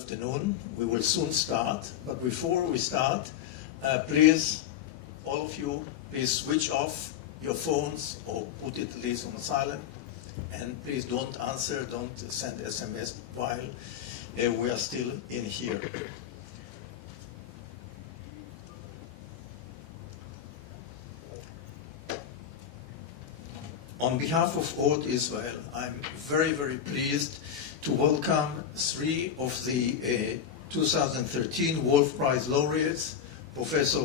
afternoon. We will soon start, but before we start, please, all of you, please switch off your phones or put it at least on silent, and please don't answer, don't send SMS while we are still in here. On behalf of Ort Israel, I'm very, very pleased to welcome 3 of the 2013 Wולf Prize laureates, Professor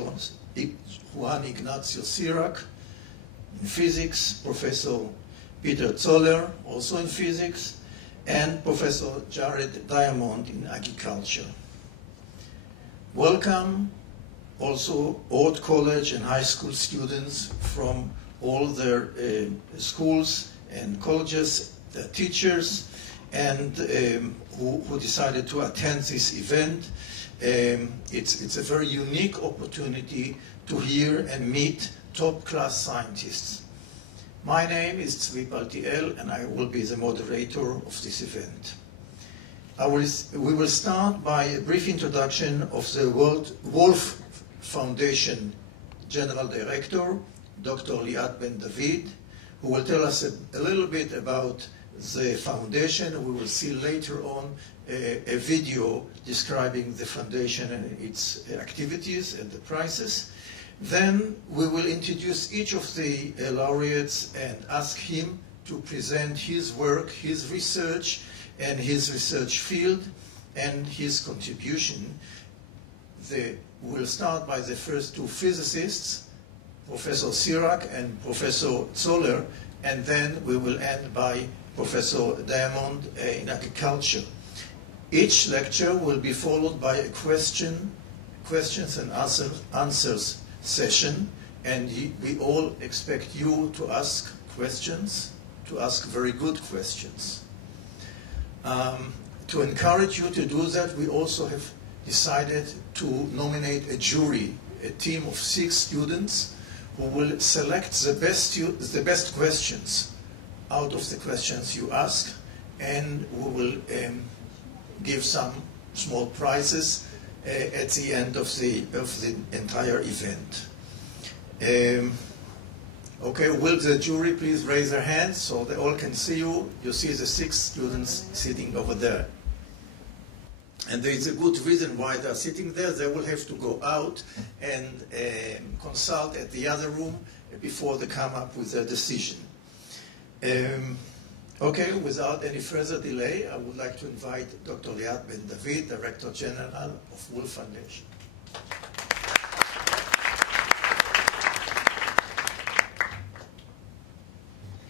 Juan Ignacio Sirac in physics, Professor Peter Zoller, also in physics, and Professor Jared Diamond in agriculture. Welcome also Ort College and high school students from all their schools and colleges, their teachers, and who decided to attend this event. It's a very unique opportunity to hear and meet top-class scientists. My name is Tzvi Paltiel, and I will be the moderator of this event. We will start by a brief introduction of the Wולf Foundation General Director, Dr. Liat Ben David, who will tell us a little bit about the foundation. We will see later on a video describing the foundation and its activities and the prizes. Then we will introduce each of the laureates and ask him to present his work, his research, and his research field, and his contribution. We'll start by the first 2 physicists, Professor Sirac and Professor Zoller, and then we will end by Professor Diamond in agriculture. Each lecture will be followed by a questions and answers session, and we all expect you to ask questions, to ask very good questions. To encourage you to do that, we also have decided to nominate a jury, a team of 6 students who will select the best questions out of the questions you ask, and we will give some small prizes at the end of the entire event. Okay, will the jury please raise their hands so they all can see you? You see the 6 students sitting over there. And there is a good reason why they are sitting there. They will have to go out and consult at the other room before they come up with their decision. Okay, without any further delay, I would like to invite Dr. Liat Ben David, Director General of Wולf Foundation.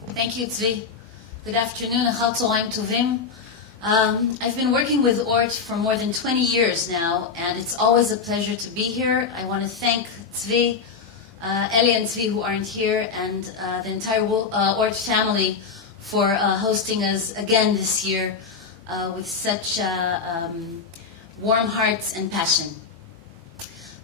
Thank you, Tzvi. Good afternoon, Achar Tzoraim Tovim. I've been working with Ort for more than 20 years now, and it's always a pleasure to be here. I want to thank Tzvi, Eli and Tzvi who aren't here, and the entire Ort family for hosting us again this year with such warm hearts and passion.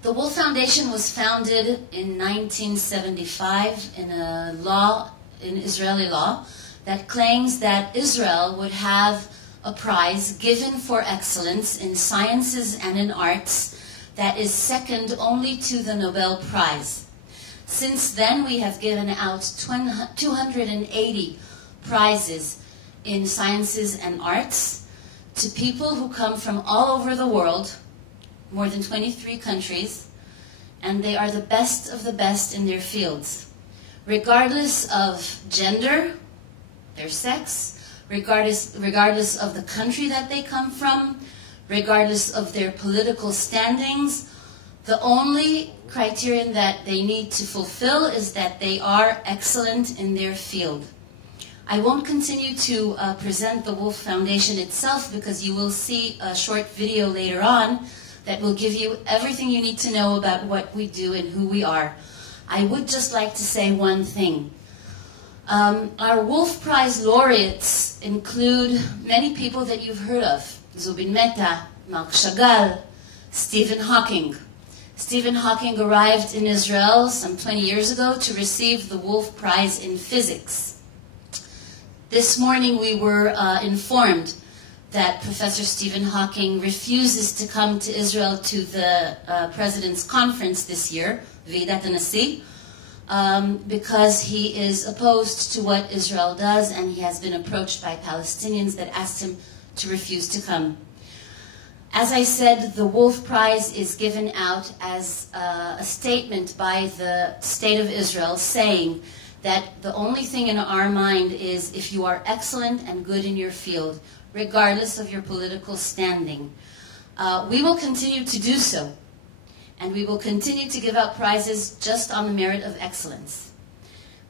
The Wולf Foundation was founded in 1975 in a law, in Israeli law, that claims that Israel would have a prize given for excellence in sciences and in arts that is second only to the Nobel Prize. Since then, we have given out 280 prizes in sciences and arts to people who come from all over the world, more than 23 countries, and they are the best of the best in their fields, regardless of gender, their sex, regardless of the country that they come from, regardless of their political standings. The only criterion that they need to fulfill is that they are excellent in their field. I won't continue to present the Wולf Foundation itself, because you will see a short video later on that will give you everything you need to know about what we do and who we are. I would just like to say one thing. Our Wולf Prize laureates include many people that you've heard of. Zubin Mehta, Marc Chagall, Stephen Hawking. Stephen Hawking arrived in Israel some 20 years ago to receive the Wולf Prize in physics. This morning we were informed that Professor Stephen Hawking refuses to come to Israel to the President's Conference this year, Veidat HaNasi, because he is opposed to what Israel does, and he has been approached by Palestinians that asked him to refuse to come. As I said, the Wolf Prize is given out as a statement by the State of Israel saying that the only thing in our mind is if you are excellent and good in your field, regardless of your political standing. We will continue to do so, and we will continue to give out prizes just on the merit of excellence.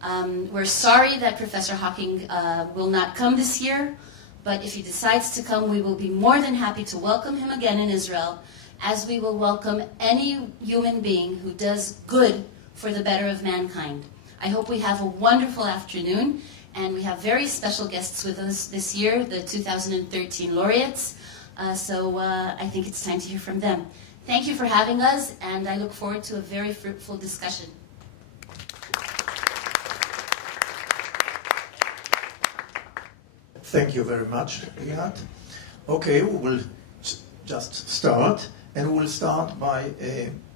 We're sorry that Professor Hawking will not come this year, but if he decides to come, we will be more than happy to welcome him again in Israel, as we will welcome any human being who does good for the better of mankind. I hope we have a wonderful afternoon, and we have very special guests with us this year, the 2013 laureates, so I think it's time to hear from them. Thank you for having us, and I look forward to a very fruitful discussion. Thank you very much, Liat. Okay, we will just start, and we'll start by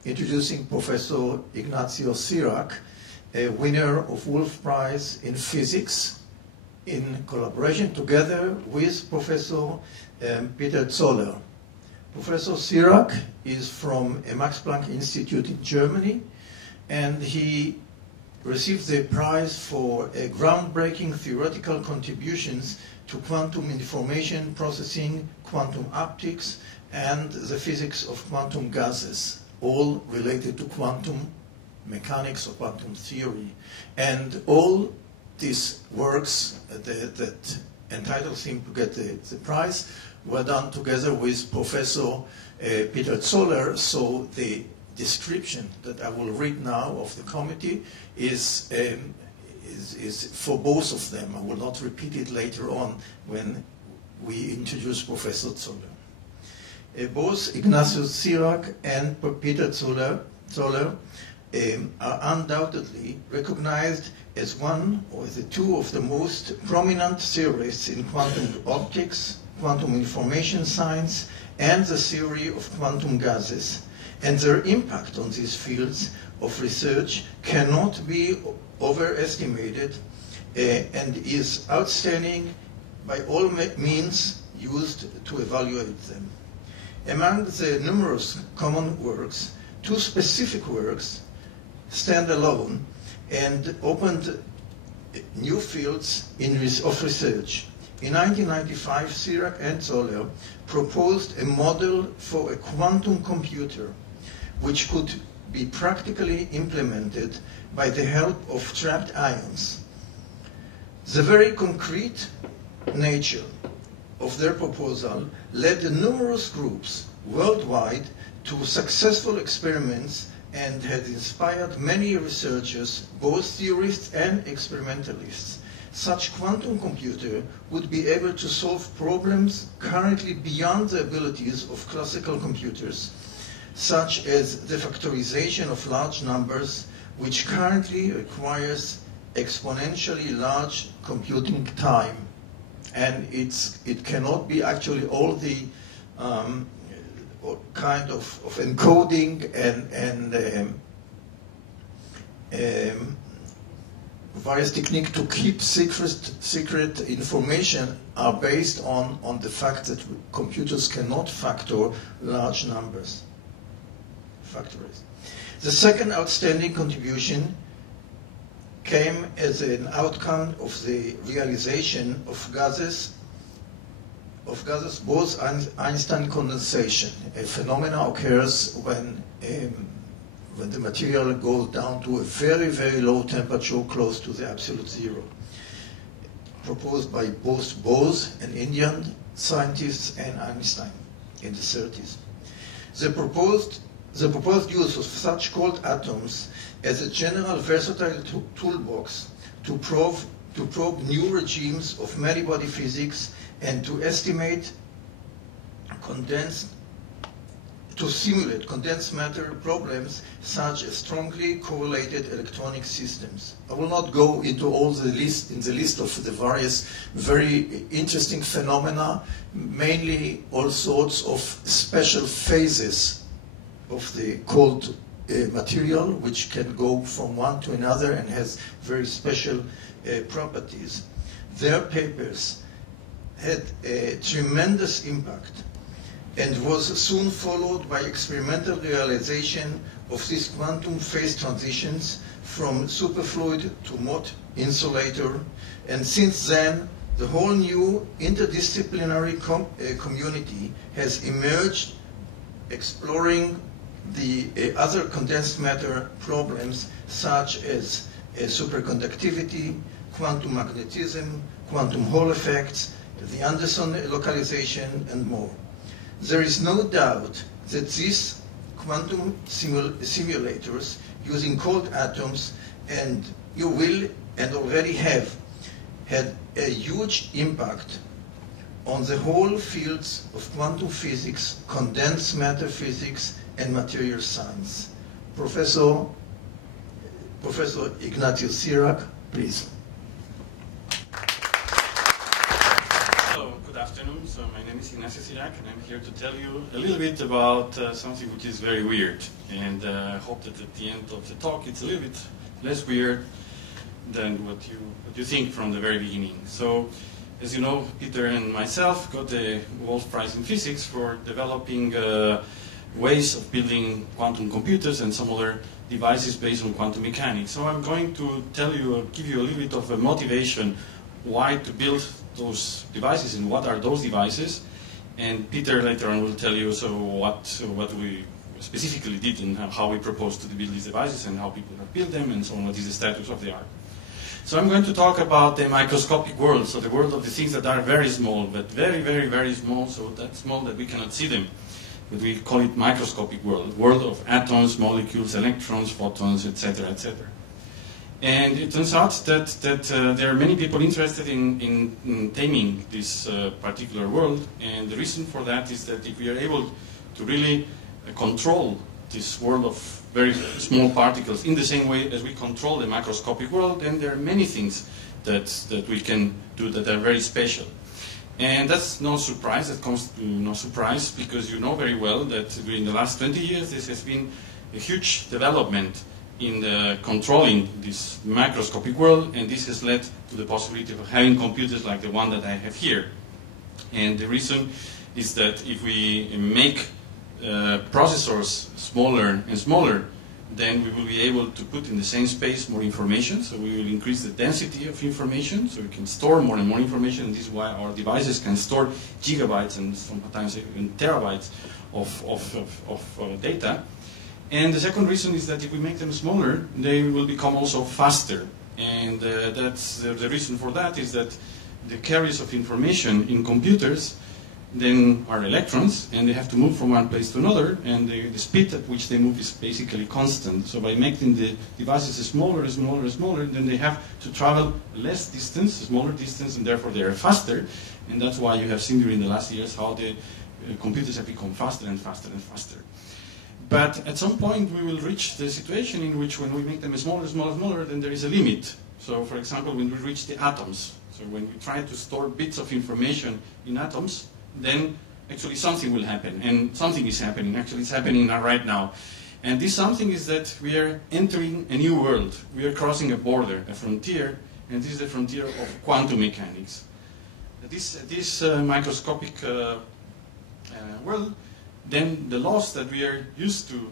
introducing Professor Ignacio Sirac, a winner of Wolf Prize in Physics, in collaboration together with Professor Peter Zoller. Professor Sirac is from a Max Planck Institute in Germany, and he received the prize for groundbreaking theoretical contributions to quantum information processing, quantum optics, and the physics of quantum gases, all related to quantum mechanics or quantum theory. And all these works that entitles him to get the prize were done together with Professor Peter Zoller, so the description that I will read now of the committee is for both of them. I will not repeat it later on when we introduce Professor Zoller. Both Ignacio Sirac and Peter Zoller are undoubtedly recognized as one or the two of the most prominent theorists in quantum optics, quantum information science, and the theory of quantum gases. And their impact on these fields of research cannot be overestimated and is outstanding by all means used to evaluate them. Among the numerous common works, two specific works stand alone and opened new fields of research. In 1995, Sirac and Zoller proposed a model for a quantum computer which could be practically implemented by the help of trapped ions. The very concrete nature of their proposal led numerous groups worldwide to successful experiments and had inspired many researchers, both theorists and experimentalists. Such quantum computer would be able to solve problems currently beyond the abilities of classical computers, such as the factorization of large numbers, which currently requires exponentially large computing time. And it cannot be actually all the kind of encoding and various techniques to keep secret information are based on the fact that computers cannot factor large numbers. Factories. The second outstanding contribution came as an outcome of the realization of gases Bose-Einstein condensation. A phenomenon occurs when the material goes down to a very, very low temperature close to the absolute zero. Proposed by both Bose, an Indian scientist, and Einstein in the 30s. The proposed use of such cold atoms as a general versatile toolbox to probe new regimes of many-body physics and to estimate condensed to simulate condensed matter problems such as strongly correlated electronic systems. I will not go into all the list of the various very interesting phenomena, mainly all sorts of special phases of the cold material, which can go from one to another and has very special properties. Their papers had a tremendous impact and was soon followed by experimental realization of these quantum phase transitions from superfluid to Mott insulator. And since then, the whole new interdisciplinary community has emerged exploring the other condensed matter problems such as superconductivity, quantum magnetism, quantum Hall effects, the Anderson localization, and more. There is no doubt that these quantum simulators using cold atoms, and you will and already have had a huge impact on the whole fields of quantum physics, condensed matter physics, and material science. Professor Ignatius Sirac, please. Good afternoon. So my name is Ignatius Sirac, and I'm here to tell you a little bit about something which is very weird. And I hope that at the end of the talk it's a little bit less weird than what you think from the very beginning. So, as you know, Peter and myself got the Wolf Prize in Physics for developing ways of building quantum computers and some other devices based on quantum mechanics. So I'm going to tell you, or give you a little bit of a motivation why to build those devices and what are those devices. And Peter later on will tell you what we specifically did and how we propose to build these devices and how people have built them and so on, what is the status of the art. So I'm going to talk about the microscopic world, so the world of the things that are very small, but very, very, very small, so that small that we cannot see them. But we call it microscopic world of atoms, molecules, electrons, photons, etc., etc. And it turns out that there are many people interested in taming this particular world, and the reason for that is that if we are able to really control this world of very small particles in the same way as we control the macroscopic world, then there are many things that we can do that are very special. And that's no surprise, that comes to no surprise, because you know very well that during the last 20 years this has been a huge development in controlling this macroscopic world, and this has led to the possibility of having computers like the one that I have here. And the reason is that if we make processors smaller and smaller, then we will be able to put in the same space more information, so we will increase the density of information, so we can store more and more information, and this is why our devices can store gigabytes and sometimes even terabytes of data. And the second reason is that if we make them smaller, they will become also faster. And that's the reason for that is that the carriers of information in computers then are electrons, and they have to move from one place to another, and the speed at which they move is basically constant. So by making the devices smaller and smaller and smaller, then they have to travel less distance, smaller distance, and therefore they are faster. And that's why you have seen during the last years how the computers have become faster and faster and faster. But at some point we will reach the situation in which when we make them smaller, smaller, smaller, then there is a limit. So for example, when we reach the atoms, so when we try to store bits of information in atoms, then actually something will happen, and something is happening. Actually, it's happening right now. And this something is that we are entering a new world. We are crossing a border, a frontier, and this is the frontier of quantum mechanics. This microscopic world, then the laws that we are used to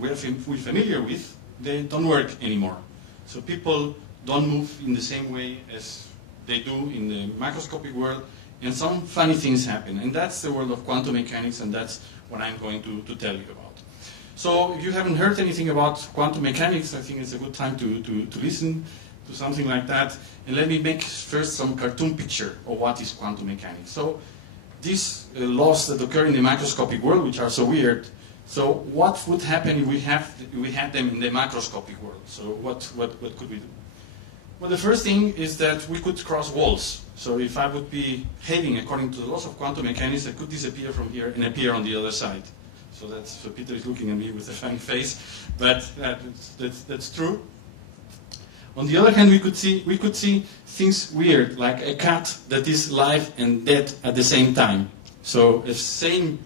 we're familiar with, they don't work anymore. So people don't move in the same way as they do in the macroscopic world, and some funny things happen. And that's the world of quantum mechanics, and that's what I'm going to tell you about. So if you haven't heard anything about quantum mechanics, I think it's a good time to listen to something like that. And let me make first some cartoon picture of what is quantum mechanics. So these laws that occur in the macroscopic world, which are so weird, so what would happen if we had them in the macroscopic world? So what could we do? Well, the first thing is that we could cross walls. So if I would be behaving according to the laws of quantum mechanics, I could disappear from here and appear on the other side. So Peter is looking at me with a funny face, but that's true. On the other hand, we could see things weird, like a cat that is live and dead at the same time. So a same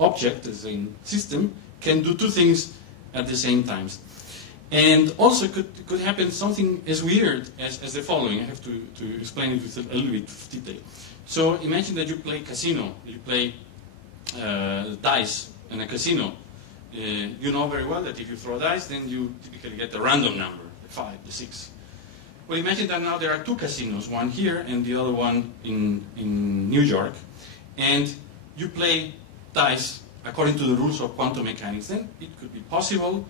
object, the same system, can do two things at the same time. And also could happen something as weird as the following. I have to explain it with a little bit of detail. So imagine that you play casino, you play dice in a casino. You know very well that if you throw dice, then you typically get a random number, the 5, the 6. Well, imagine that now there are two casinos, one here and the other one in New York, and you play dice according to the rules of quantum mechanics. Then it could be possible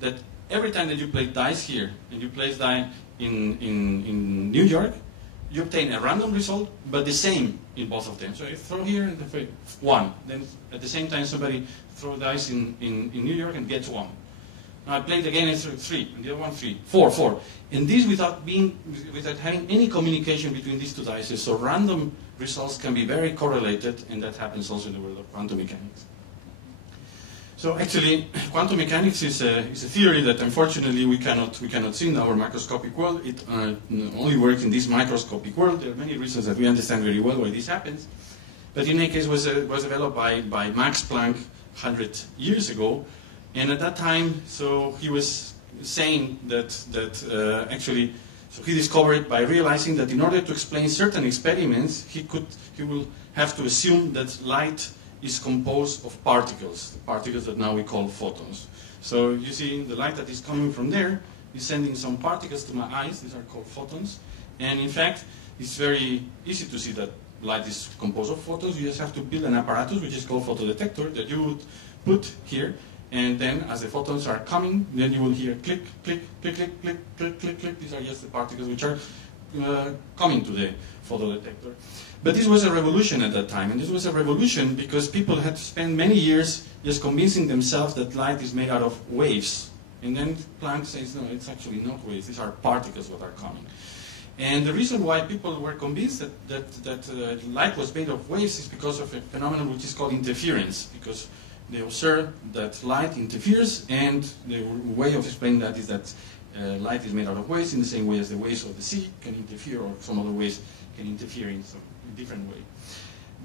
that every time that you play dice here and you play dice in New York, you obtain a random result, but the same in both of them. So you throw here and throw 1. Then at the same time somebody throws dice in New York and gets 1. Now I played again and threw 3, and the other one 3, 4. And this without having any communication between these two dice. So random results can be very correlated, and that happens also in the world of quantum mechanics. So actually, quantum mechanics is a theory that unfortunately we cannot see in our microscopic world. It only works in this microscopic world. There are many reasons that we understand very well why this happens. But in any case, was developed by Max Planck 100 years ago, and at that time, so he was saying that actually, so he discovered by realizing that in order to explain certain experiments, he will have to assume that light is composed of particles, the particles that now we call photons. So you see the light that is coming from there is sending some particles to my eyes. These are called photons. And in fact, it's very easy to see that light is composed of photons. You just have to build an apparatus which is called photodetector that you would put here. And then as the photons are coming, then you will hear click, click, click, click, click, click, click, click. These are just the particles which are coming to the photodetector. But this was a revolution at that time, and this was a revolution because people had to spend many years just convincing themselves that light is made out of waves. And then Planck says, no, it's actually not waves, these are particles that are coming. And the reason why people were convinced that light was made of waves is because of a phenomenon which is called interference, because they observe that light interferes, and the way of explaining that is that light is made out of waves in the same way as the waves of the sea can interfere, or some other ways can interfere in some different way.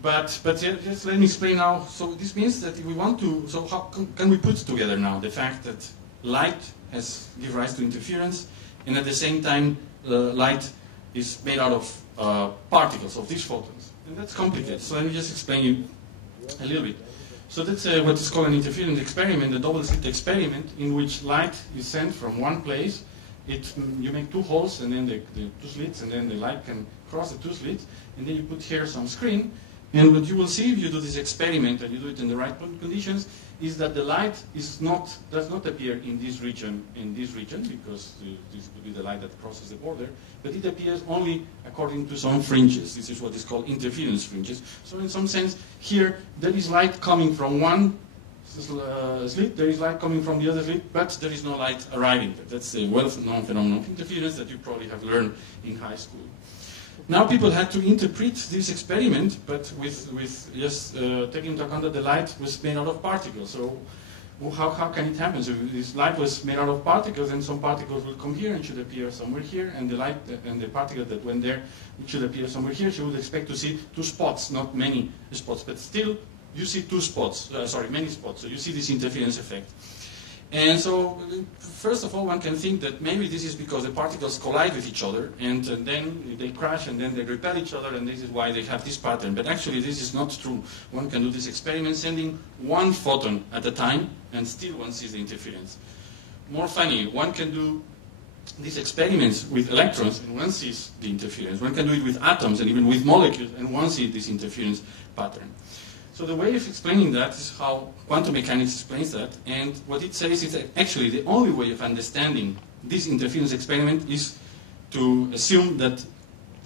But just let me explain now. So this means that if we want to, so how can we put together now the fact that light gives rise to interference, and at the same time light is made out of particles, of these photons. And that's complicated. So let me just explain you a little bit. So that's what is called an interference experiment, a double-slit experiment, in which light is sent from one place. You make two holes and then the two slits, and then the light can cross the two slits, and then you put here some screen. And what you will see if you do this experiment and you do it in the right conditions is that the light does not appear in this region, because this would be the light that crosses the border, but it appears only according to some fringes. This is what is called interference fringes. So in some sense, here there is light coming from one slit, there is light coming from the other slit, but there is no light arriving there. That's a well-known phenomenon of interference that you probably have learned in high school. Now people had to interpret this experiment, but with just taking into account that the light was made out of particles. So how can it happen? So this light was made out of particles, and some particles will come here and should appear somewhere here, and the light and the particle that went there should appear somewhere here. So you would expect to see two spots, not many spots, but still you see many spots. So you see this interference effect. And so, first of all, one can think that maybe this is because the particles collide with each other, and then they crash, and then they repel each other, and this is why they have this pattern. But actually, this is not true. One can do this experiment sending one photon at a time, and still one sees the interference. More funny, one can do these experiments with electrons, and one sees the interference. One can do it with atoms, and even with molecules, and one sees this interference pattern. So the way of explaining that is how quantum mechanics explains that, and what it says is that actually the only way of understanding this interference experiment is to assume that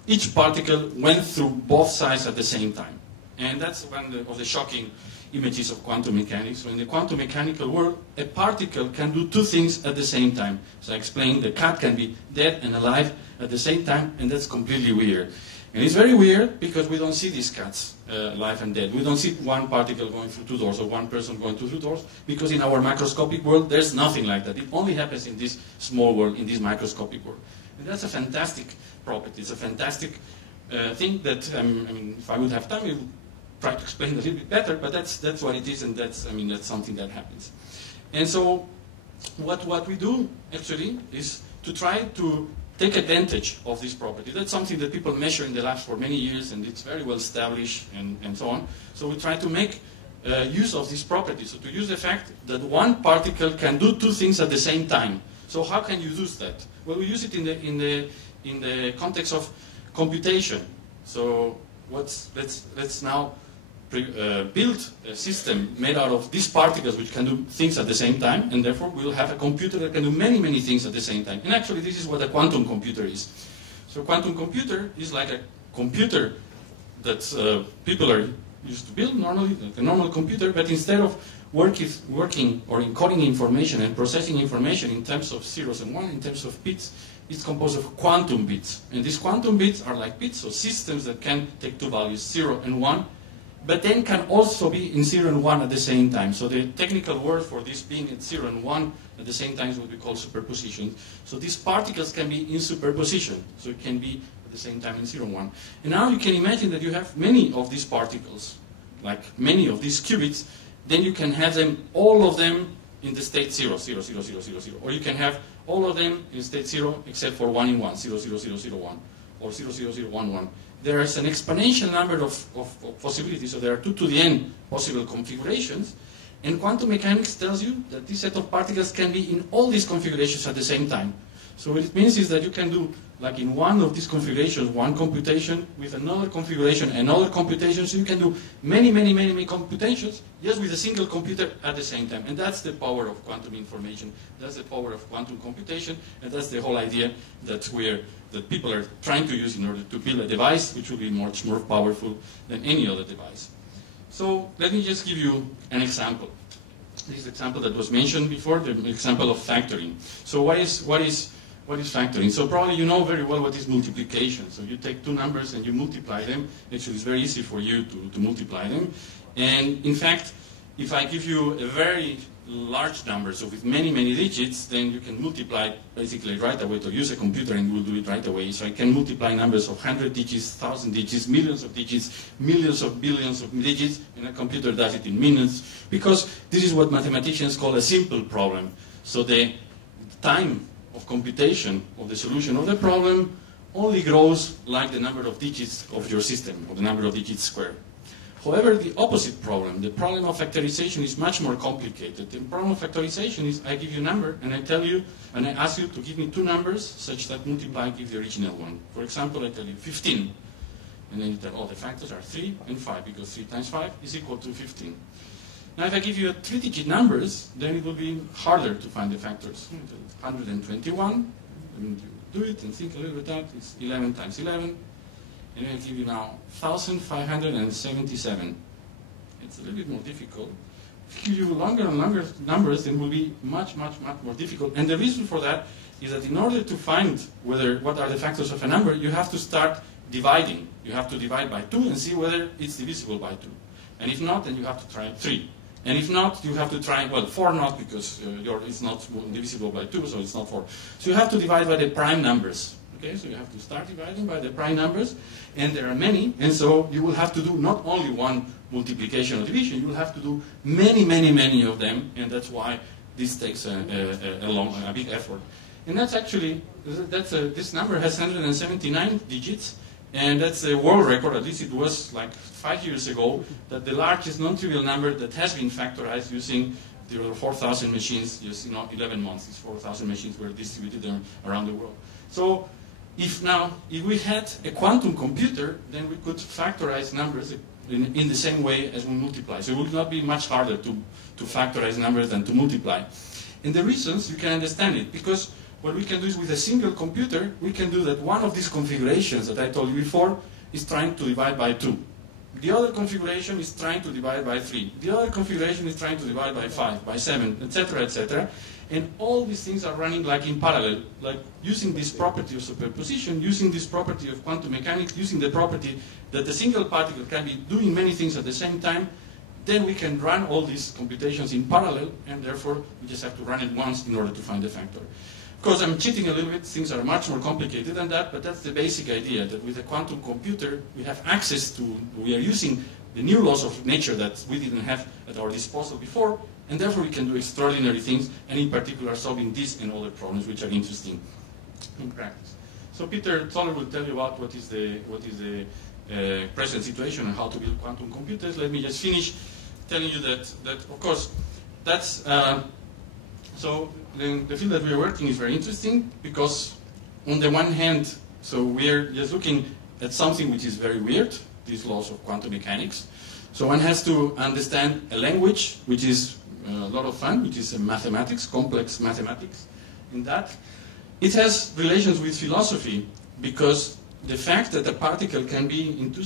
each particle went through both sides at the same time. And that's one of the shocking images of quantum mechanics. So in the quantum mechanical world, a particle can do two things at the same time. So I explained the cat can be dead and alive at the same time, and that's completely weird. And it's very weird because we don't see these cuts, live and dead. We don't see one particle going through two doors or one person going through two doors, because in our macroscopic world, there's nothing like that. It only happens in this small world, in this microscopic world. And that's a fantastic property. It's a fantastic thing that, I mean, if I would have time, I would try to explain a little bit better, but that's what it is, and that's something that happens. And so what we do, actually, is to try to take advantage of this property. That's something that people measure in the labs for many years, and it's very well established, and so on. So we try to make use of this property. So to use the fact that one particle can do two things at the same time. So how can you use that? Well, we use it in the context of computation. So let's now build a system made out of these particles which can do things at the same time, and therefore we'll have a computer that can do many, many things at the same time. And actually this is what a quantum computer is. So a quantum computer is like a computer that people are used to build normally, like a normal computer, but instead of working or encoding information and processing information in terms of zeros and ones, in terms of bits, it's composed of quantum bits. And these quantum bits are like bits, so systems that can take two values, 0 and 1, but then can also be in 0 and 1 at the same time. So the technical word for this being at 0 and 1 at the same time is what we call superposition. So these particles can be in superposition, so it can be at the same time in 0 and 1. And now you can imagine that you have many of these particles, like many of these qubits, then you can have them, all of them, in the state 0, 0, 0, 0, 0, 0. Or you can have all of them in state 0 except for 1 in 1, 0, 0, 0, 0, 1, or 0, 0, 0, 1, 1. There is an exponential number of possibilities, so there are 2 to the n possible configurations, and quantum mechanics tells you that this set of particles can be in all these configurations at the same time. So what it means is that you can do, like in one of these configurations, one computation with another configuration, another computation, so you can do many, many, many, many computations just with a single computer at the same time. And that's the power of quantum information. That's the power of quantum computation, and that's the whole idea that people are trying to use in order to build a device which will be much more powerful than any other device. So let me just give you an example. This example that was mentioned before, the example of factoring. So what is factoring? So probably you know very well what is multiplication. So you take two numbers and you multiply them. Actually, it's very easy for you to multiply them. And in fact, if I give you a very large number, so with many, many digits, then you can multiply basically right away. To use a computer and you will do it right away. So I can multiply numbers of 100 digits, 1,000 digits, millions of digits, millions of billions of digits, and a computer does it in minutes, because this is what mathematicians call a simple problem. So the time of computation of the solution of the problem only grows like the number of digits of your system, or the number of digits squared. However, the opposite problem, the problem of factorization, is much more complicated. The problem of factorization is I give you a number and I tell you, and I ask you to give me two numbers such that multiply give the original one. For example, I tell you 15. And then you tell, oh, the factors are 3 and 5, because 3 times 5 is equal to 15. Now, if I give you a 3-digit numbers, then it will be harder to find the factors. 121, and you do it and think a little bit out, it's 11 times 11. And I give you now 1,577. It's a little bit more difficult. If I give you longer and longer numbers, then it will be much, much, much more difficult. And the reason for that is that in order to find what are the factors of a number, you have to start dividing. You have to divide by 2 and see whether it's divisible by 2. And if not, then you have to try 3. And if not, you have to try, well, 4 not, because it's not divisible by 2, so it's not 4. So you have to divide by the prime numbers. Okay, so you have to start dividing by the prime numbers, and there are many, and so you will have to do not only one multiplication or division, you will have to do many, many, many of them, and that's why this takes a big effort. And that's actually, this number has 179 digits, and that's a world record. At least it was like 5 years ago, that the largest non-trivial number that has been factorized using there were 4,000 machines, just 11 months. These 4,000 machines were distributed around the world. So if we had a quantum computer, then we could factorize numbers in the same way as we multiply. So it would not be much harder to factorize numbers than to multiply. And the reasons, you can understand it, because what we can do is with a single computer, we can do that one of these configurations that I told you before is trying to divide by 2. The other configuration is trying to divide by 3. The other configuration is trying to divide by 5, by 7, etc., etc. And all these things are running like in parallel, like using this property of superposition, using this property of quantum mechanics, using the property that a single particle can be doing many things at the same time. Then we can run all these computations in parallel, and therefore we just have to run it once in order to find the factor. Of course, I'm cheating a little bit. Things are much more complicated than that, but that's the basic idea, that with a quantum computer, we have access to, we are using the new laws of nature that we didn't have at our disposal before, and therefore we can do extraordinary things, and in particular solving these and other problems which are interesting in practice. So Peter Zoller will tell you about what is the present situation and how to build quantum computers. Let me just finish telling you that of course, that's, so the field that we are working is very interesting because on the one hand, so we're just looking at something which is very weird, these laws of quantum mechanics. So one has to understand a language which is a lot of fun, which is mathematics, complex mathematics. In that, it has relations with philosophy because the fact that a particle can be in two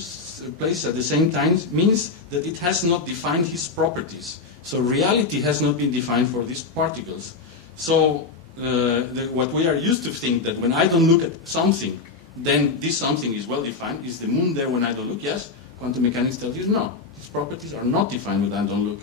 places at the same time means that it has not defined its properties. So reality has not been defined for these particles. So what we are used to think that when I don't look at something, then this something is well defined. Is the moon there when I don't look? Yes. Quantum mechanics tells you no. These properties are not defined when I don't look.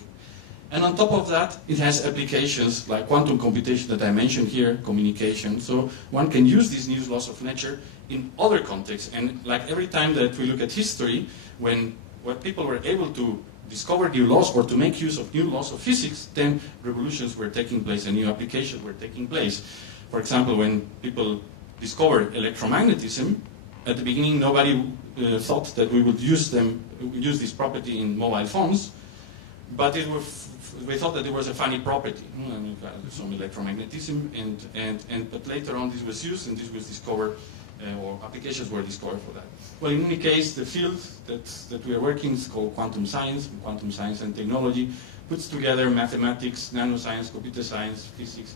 And on top of that, it has applications like quantum computation that I mentioned here, communication. So one can use these new laws of nature in other contexts. And like every time that we look at history, when people were able to discover new laws or to make use of new laws of physics, then revolutions were taking place and new applications were taking place. For example, when people discovered electromagnetism, at the beginning nobody thought that we would use this property in mobile phones, but we thought that it was a funny property. Some electromagnetism, but later on this was used and this was discovered, or applications were discovered for that. Well, in any case, the field that we are working is called quantum science and technology, puts together mathematics, nanoscience, computer science, physics,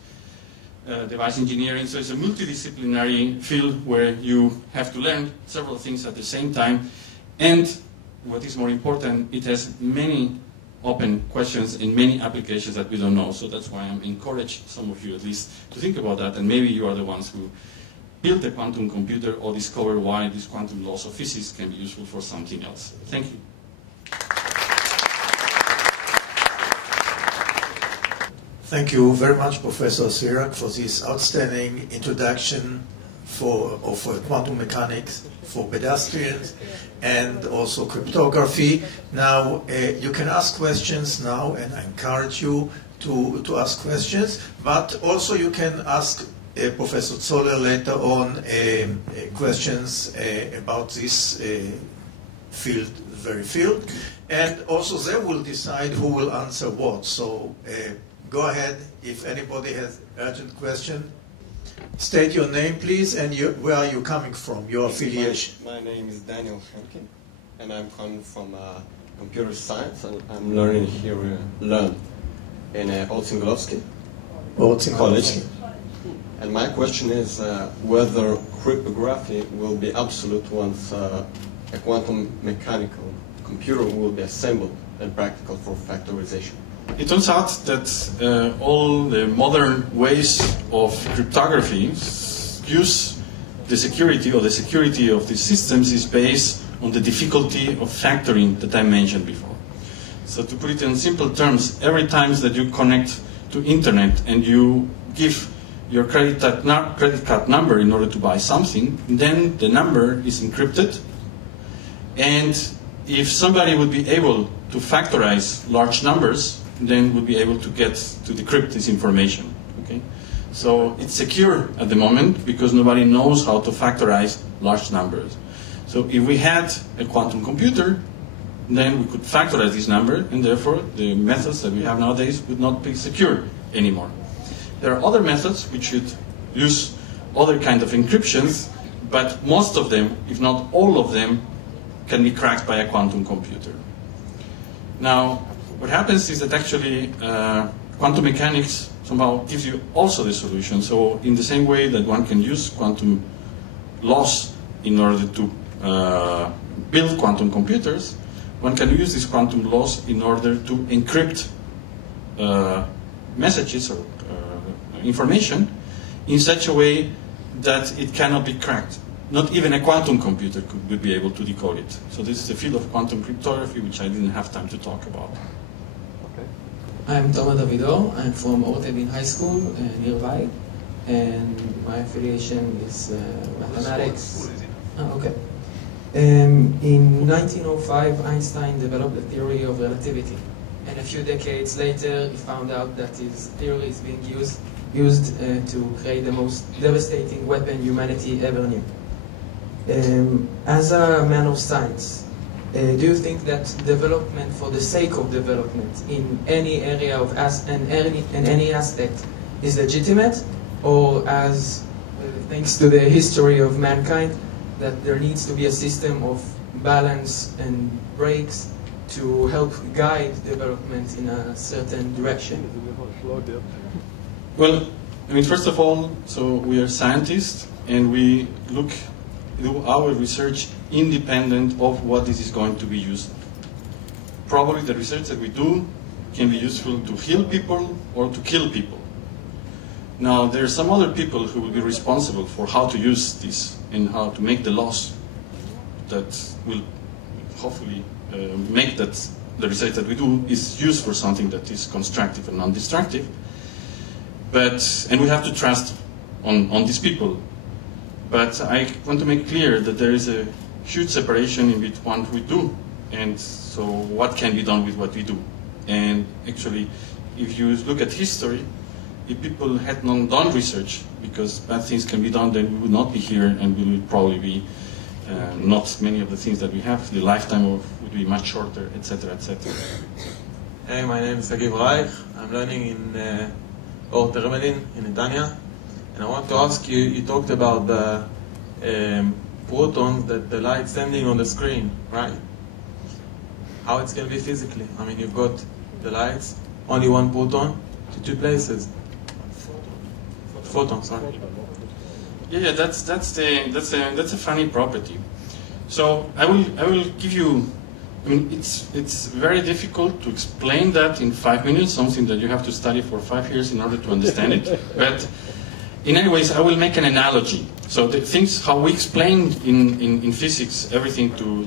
device engineering. So it's a multidisciplinary field where you have to learn several things at the same time. And what is more important, it has many open questions and many applications that we don't know. So that's why I'm encouraging some of you at least to think about that, and maybe you are the ones who build a quantum computer or discover why these quantum laws of physics can be useful for something else. Thank you. Thank you very much, Professor Sirac, for this outstanding introduction of quantum mechanics for pedestrians and also cryptography. Now, you can ask questions now, and I encourage you to ask questions, but also you can ask Professor Zoller later on questions about this very field, and also they will decide who will answer what. So go ahead if anybody has urgent question. State your name, please, and where are you coming from, your affiliation. My name is Daniel Henke, and I'm coming from computer science, and I'm learning here in Olszynkołowski College. And my question is whether cryptography will be absolute once a quantum mechanical computer will be assembled and practical for factorization. It turns out that all the modern ways of cryptography use the security of these systems is based on the difficulty of factoring that I mentioned before. So to put it in simple terms, every time that you connect to internet and you give your credit card number in order to buy something, then the number is encrypted, and if somebody would be able to factorize large numbers, then would be able to get to decrypt this information. Okay? So it's secure at the moment because nobody knows how to factorize large numbers. So if we had a quantum computer, then we could factorize this number, and therefore the methods that we have nowadays would not be secure anymore. There are other methods which should use other kind of encryptions, but most of them, if not all of them, can be cracked by a quantum computer. Now, what happens is that actually quantum mechanics somehow gives you also the solution. So in the same way that one can use quantum laws in order to build quantum computers, one can use these quantum laws in order to encrypt messages or information in such a way that it cannot be cracked. Not even a quantum computer would be able to decode it. So this is the field of quantum cryptography, which I didn't have time to talk about. Okay. I'm Toma Davidor. I'm from Baorט High School nearby, and my affiliation is mathematics. Okay. In 1905, Einstein developed the theory of relativity, and a few decades later, he found out that his theory is being used to create the most devastating weapon humanity ever knew. As a man of science, do you think that development for the sake of development in any area of in any aspect is legitimate, or as thanks to the history of mankind, that there needs to be a system of balance and breaks to help guide development in a certain direction? Well, I mean, first of all, so we are scientists, and we do our research independent of what this is going to be used. Probably the research that we do can be useful to heal people or to kill people. Now, there are some other people who will be responsible for how to use this and how to make the laws that will hopefully make that the research that we do is used for something that is constructive and non-destructive. And we have to trust on these people. But I want to make clear that there is a huge separation in between what we do and so what can be done with what we do. And actually, if you look at history, if people had not done research, because bad things can be done, then we would not be here, and we would probably be not many of the things that we have. The lifetime would be much shorter, etc., etc. Hey, my name is Agiv Reich. I'm learning in Baorט in Netanya. And I want to ask you, you talked about the protons, that the light standing on the screen, right? How it's going to be physically? I mean, you've got the lights, only one proton to two places. Photon, sorry. Yeah, that's a funny property. So I will give you. I mean, it's very difficult to explain that in 5 minutes. Something that you have to study for 5 years in order to understand it. But in any ways, I will make an analogy. So the things how we explain in physics everything to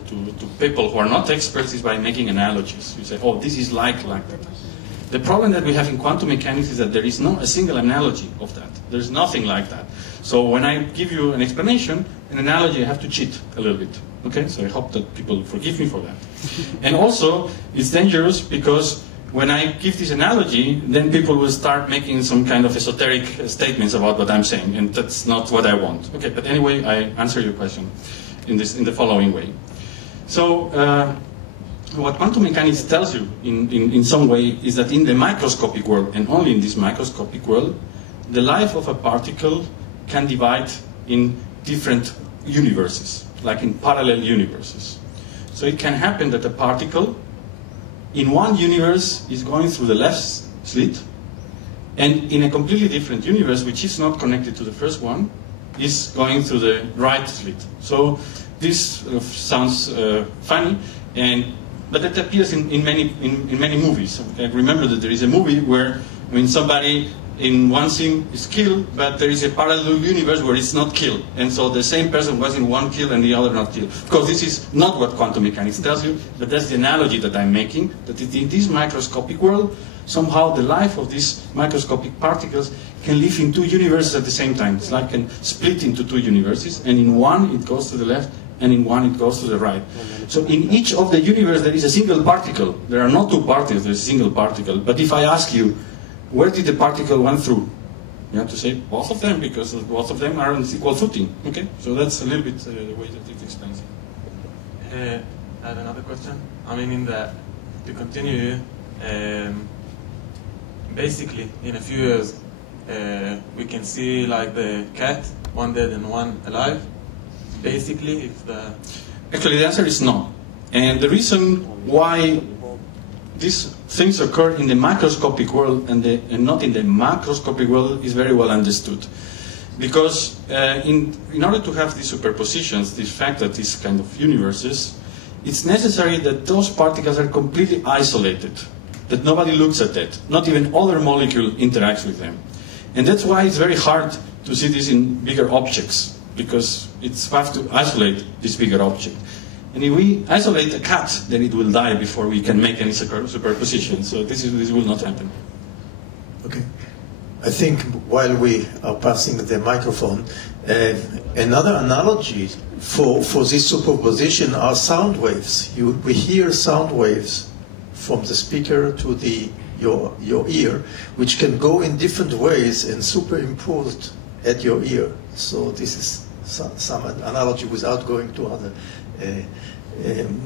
people who are not experts is by making analogies. You say, oh, this is like that. The problem that we have in quantum mechanics is that there is not a single analogy of that. There's nothing like that. So when I give you an explanation, an analogy, I have to cheat a little bit. Okay, so I hope that people forgive me for that. And also, it's dangerous because when I give this analogy, then people will start making some kind of esoteric statements about what I'm saying, and that's not what I want. Okay, but anyway, I answer your question in the following way. So, what quantum mechanics tells you in some way is that in the microscopic world, and only in this microscopic world, the life of a particle can divide in different universes, like in parallel universes. So it can happen that a particle in one universe is going through the left slit, and in a completely different universe, which is not connected to the first one, is going through the right slit. So this sounds funny, but it appears in many movies. Okay? Remember that there is a movie where when somebody in one scene is killed, but there is a parallel universe where it's not killed. And so the same person was in one killed and the other not killed. Of course, this is not what quantum mechanics tells you, but that's the analogy that I'm making, that in this microscopic world, somehow the life of these microscopic particles can live in two universes at the same time. It's like can split into two universes, and in one it goes to the left, and in one it goes to the right. So in each of the universe there is a single particle. There are not two particles, there's a single particle. But if I ask you, where did the particle went through? You have to say both of them, because both of them are on equal footing. Okay, so that's a little bit the way that it explains it. I have another question. I mean, to continue, basically, in a few years, we can see like the cat, one dead and one alive. Basically, Actually, the answer is no. And the reason why these things occur in the microscopic world and not in the macroscopic world is very well understood. Because in order to have these superpositions, this fact that these kind of universes, it's necessary that those particles are completely isolated, that nobody looks at that, not even other molecule interacts with them. And that's why it's very hard to see this in bigger objects, because it's have to isolate this bigger object. And if we isolate a cat, then it will die before we can make any superposition. So this will not happen. Okay. I think while we are passing the microphone, another analogy for this superposition are sound waves. We hear sound waves from the speaker to your ear, which can go in different ways and superimposed at your ear. So this is some analogy without going to other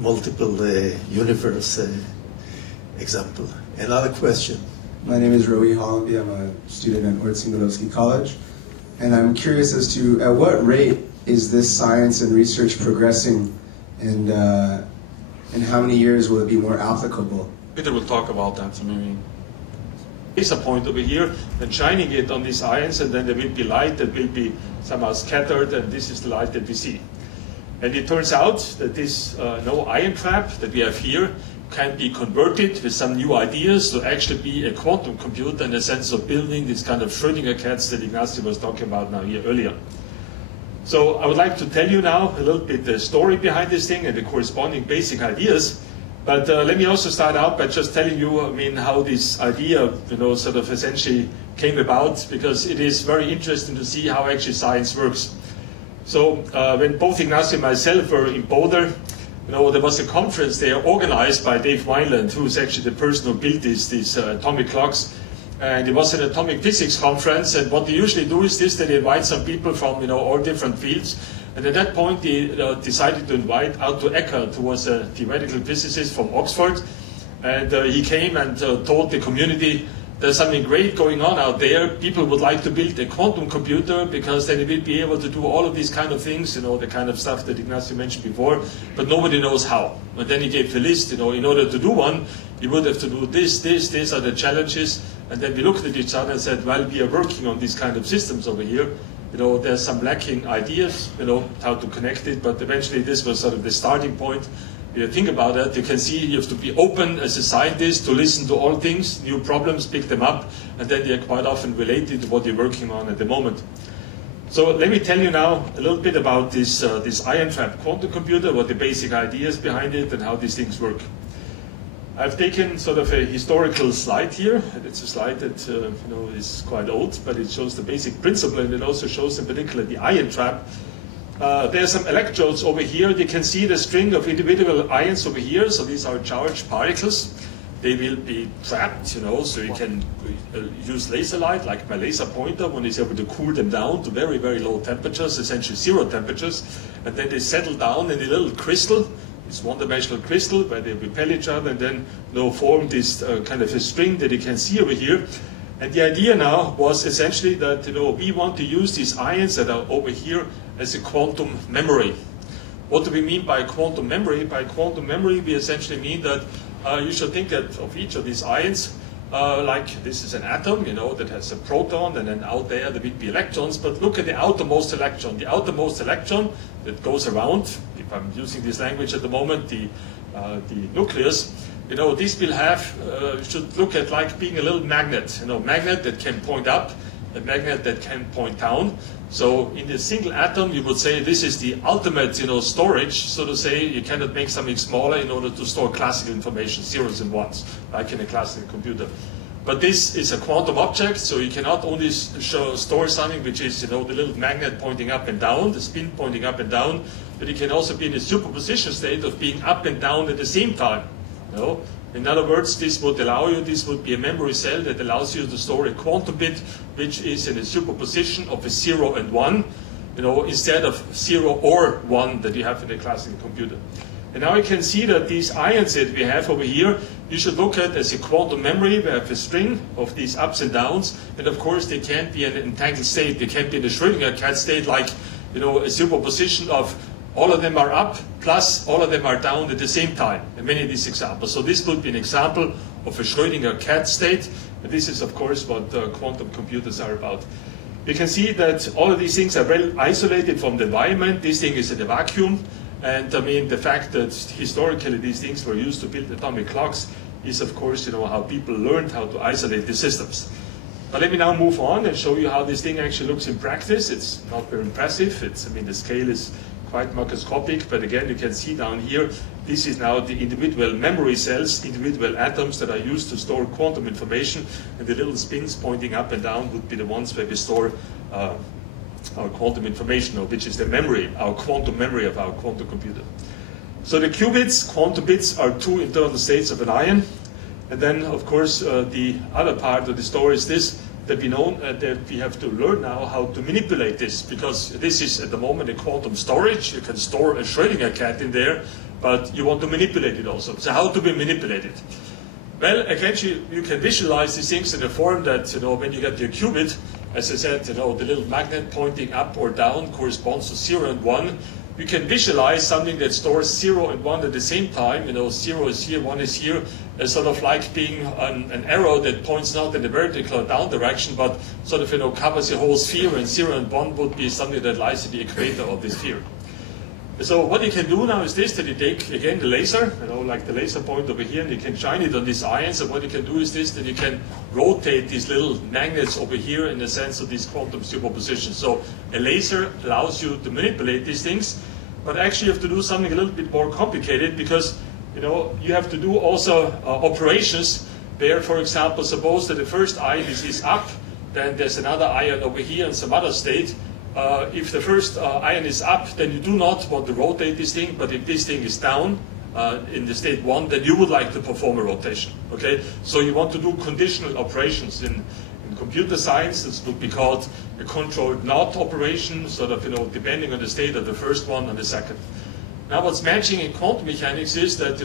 multiple universe example. Another question. My name is Roe Hollenby. I'm a student at Ortsin College. And I'm curious as to at what rate is this science and research progressing, and how many years will it be more applicable? Peter will talk about that, so maybe. Laser point over here, then shining it on these ions, and then there will be light that will be somehow scattered, and this is the light that we see. And it turns out that this ion trap that we have here can be converted with some new ideas to actually be a quantum computer in the sense of building this kind of Schrödinger cats that Ignacio was talking about now here earlier. So I would like to tell you now a little bit the story behind this thing and the corresponding basic ideas. But let me also start out by just telling you, how this idea, sort of essentially came about, because it is very interesting to see how actually science works. So when both Ignacio and myself were in Boulder, there was a conference there organized by Dave Wineland, who is actually the person who built these atomic clocks. And it was an atomic physics conference, and what they usually do is this, that they invite some people from all different fields. And at that point, they decided to invite Otto Eckert, who was a theoretical physicist from Oxford. And he came and told the community, there's something great going on out there. People would like to build a quantum computer, because then it will be able to do all of these kind of things, the kind of stuff that Ignacio mentioned before, but nobody knows how. And then he gave the list, in order to do one, you would have to do this, these are the challenges. And then we looked at each other and said, well, we are working on these kind of systems over here. There's some lacking ideas, how to connect it, but eventually this was sort of the starting point. If you think about it, you can see you have to be open as a scientist to listen to all things, new problems, pick them up, and then they are quite often related to what you're working on at the moment. So let me tell you now a little bit about this ion trap quantum computer, what the basic ideas behind it, and how these things work. I've taken sort of a historical slide here. It's a slide that is quite old, but it shows the basic principle, and it also shows in particular the ion trap. There are some electrodes over here. You can see the string of individual ions over here. So these are charged particles. They will be trapped, so you can use laser light, like my laser pointer, when it's able to cool them down to very, very low temperatures, essentially 0 temperatures. And then they settle down in a little crystal, this one-dimensional crystal, where they repel each other and then form this kind of a string that you can see over here. And the idea now was essentially that we want to use these ions that are over here as a quantum memory. What do we mean by quantum memory? By quantum memory, we essentially mean that you should think of each of these ions like this is an atom, that has a proton, and then out there will be electrons. But look at the outermost electron. The outermost electron that goes around, if I'm using this language at the moment, the nucleus. This will have, should look at like being a little magnet, magnet that can point up, a magnet that can point down. So in the single atom, you would say this is the ultimate, storage, so to say. You cannot make something smaller in order to store classical information, zeros and ones, like in a classical computer. But this is a quantum object, so you cannot only store something which is, the little magnet pointing up and down, the spin pointing up and down, but it can also be in a superposition state of being up and down at the same time. In other words, this would allow you, this would be a memory cell that allows you to store a quantum bit which is in a superposition of a 0 and 1, instead of 0 or 1 that you have in a classical computer. And now you can see that these ions that we have over here, you should look at as a quantum memory. We have a string of these ups and downs, and of course they can't be in an entangled state, they can't be in a Schrödinger cat state like, a superposition of all of them are up, plus all of them are down at the same time, in many of these examples. So this would be an example of a Schrödinger cat state, and this is, of course, what quantum computers are about. You can see that all of these things are well isolated from the environment. This thing is in a vacuum, And I mean, the fact that historically these things were used to build atomic clocks is, of course, how people learned how to isolate the systems. But let me now move on and show you how this thing actually looks in practice. It's not very impressive. I mean, the scale is quite macroscopic, but again, you can see down here, this is now the individual memory cells, individual atoms that are used to store quantum information, and the little spins pointing up and down would be the ones where we store our quantum information, which is the memory, our quantum memory of our quantum computer. So the qubits, quantum bits, are two internal states of an ion. And then, of course, the other part of the story is this, that we know that we have to learn now how to manipulate this, because this is at the moment a quantum storage. You can store a Schrödinger cat in there, but you want to manipulate it also. So how to be manipulated? Well, actually, you can visualize these things in the form that, when you get your qubit, as I said, the little magnet pointing up or down corresponds to 0 and 1. You can visualize something that stores 0 and 1 at the same time. 0 is here, 1 is here, as sort of like being an arrow that points not in the vertical or down direction, but sort of covers the whole sphere, and 0 and 1 would be something that lies in the equator of the sphere. So what you can do now is this, that you take, again, the laser, like the laser point over here, and you can shine it on these ions, and what you can do is this, that you can rotate these little magnets over here in the sense of these quantum superpositions. So a laser allows you to manipulate these things, but actually you have to do something a little bit more complicated, because you have to do also operations where, for example, suppose that the first ion is up, then there's another ion over here in some other state. If the first ion is up, then you do not want to rotate this thing, but if this thing is down in the state 1, then you would like to perform a rotation. Okay? So you want to do conditional operations. In computer science, this would be called a controlled NOT operation, sort of, depending on the state of the first one and the second. Now what's matching in quantum mechanics is that,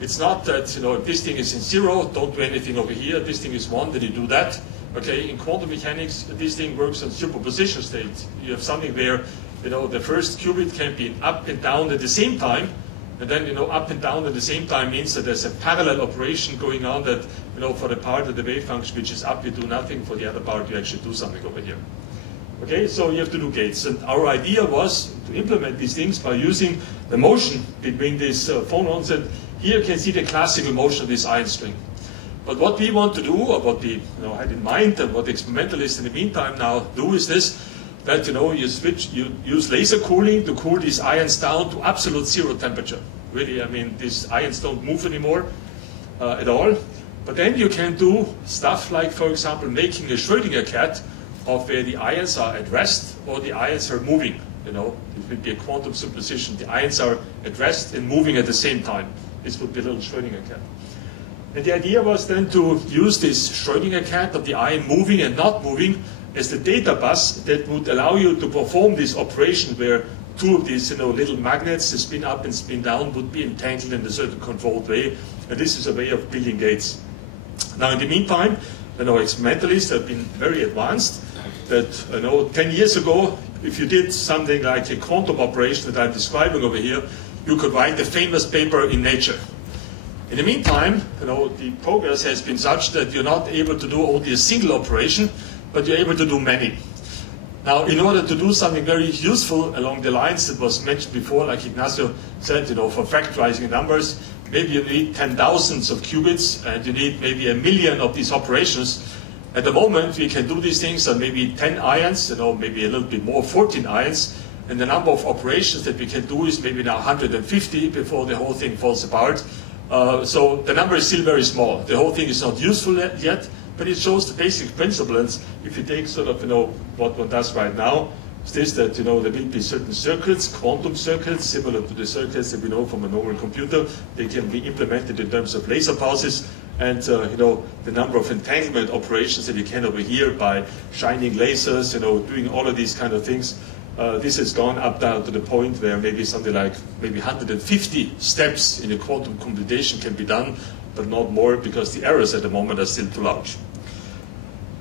it's not that, if this thing is in 0, don't do anything over here, this thing is 1, then you do that. Okay, in quantum mechanics, this thing works on superposition states. You have something where, the first qubit can be up and down at the same time, and then, up and down at the same time means that there's a parallel operation going on that, for the part of the wave function which is up, you do nothing, for the other part, you actually do something over here. Okay, so you have to do gates. And our idea was to implement these things by using the motion between these phonons, and here you can see the classical motion of this ion string. But what we want to do, or what we had in mind, and what the experimentalists in the meantime now do is this, that you use laser cooling to cool these ions down to absolute 0 temperature. Really, I mean, these ions don't move anymore at all. But then you can do stuff like, for example, making a Schrödinger cat of where the ions are at rest or the ions are moving. It would be a quantum superposition. The ions are at rest and moving at the same time. This would be a little Schrödinger cat. And the idea was then to use this Schrödinger cat of the ion moving and not moving as the data bus that would allow you to perform this operation where two of these little magnets, the spin up and spin down, would be entangled in a certain controlled way. And this is a way of building gates. Now in the meantime, experimentalists have been very advanced. That 10 years ago, if you did something like a quantum operation that I'm describing over here, you could write the famous paper in Nature. In the meantime, the progress has been such that you're not able to do only a single operation, but you're able to do many. Now, in order to do something very useful along the lines that was mentioned before, like Ignacio said, for factorizing numbers, maybe you need 10,000s of qubits, and you need maybe 1 million of these operations. At the moment, we can do these things on maybe 10 ions, maybe a little bit more, 14 ions, and the number of operations that we can do is maybe now 150 before the whole thing falls apart. So the number is still very small. The whole thing is not useful yet, but it shows the basic principle. And if you take sort of, what one does right now, is this, that, there will be certain circuits, quantum circuits, similar to the circuits that we know from a normal computer. They can be implemented in terms of laser pulses. And, the number of entanglement operations that you can over here by shining lasers, doing all of these kind of things. This has gone up down to the point where maybe something like 150 steps in a quantum computation can be done, but not more, because the errors at the moment are still too large.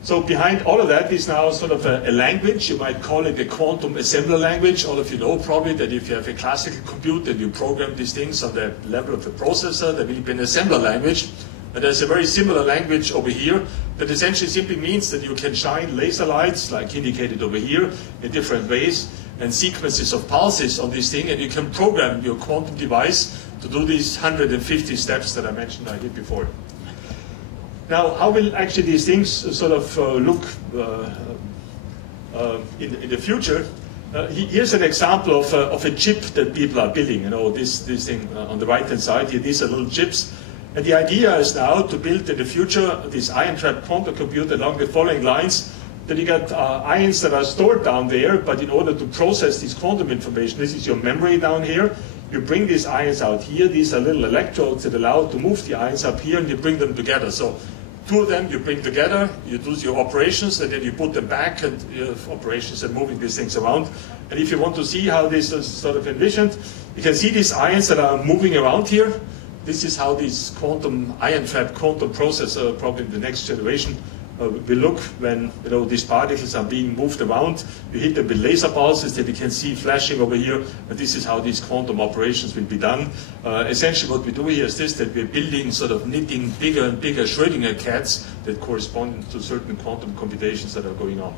So behind all of that is now sort of a language. You might call it a quantum assembler language. All of you know probably that if you have a classical computer and you program these things on the level of the processor, there will be an assembler language. And there's a very similar language over here that essentially simply means that you can shine laser lights, like indicated over here, in different ways. and sequences of pulses on this thing, and you can program your quantum device to do these 150 steps that I mentioned here before. Now, how will actually these things sort of look in the future? Here's an example of a chip that people are building. You know, this thing on the right-hand side here, these are little chips. And the idea is now to build in the future this ion-trap quantum computer along the following lines, that you got ions that are stored down there, but in order to process this quantum information, this is your memory down here, you bring these ions out here. These are little electrodes that allow to move the ions up here, and you bring them together. So two of them you bring together, you do your operations, and then you put them back, and you have operations and moving these things around. And if you want to see how this is sort of envisioned, you can see these ions that are moving around here. This is how this quantum ion trap quantum processor, probably in the next generation, will look when these particles are being moved around. You hit them with laser pulses that you can see flashing over here, and this is how these quantum operations will be done. Essentially what we do here is this, that we're building, sort of knitting bigger and bigger Schrödinger cats that correspond to certain quantum computations that are going on.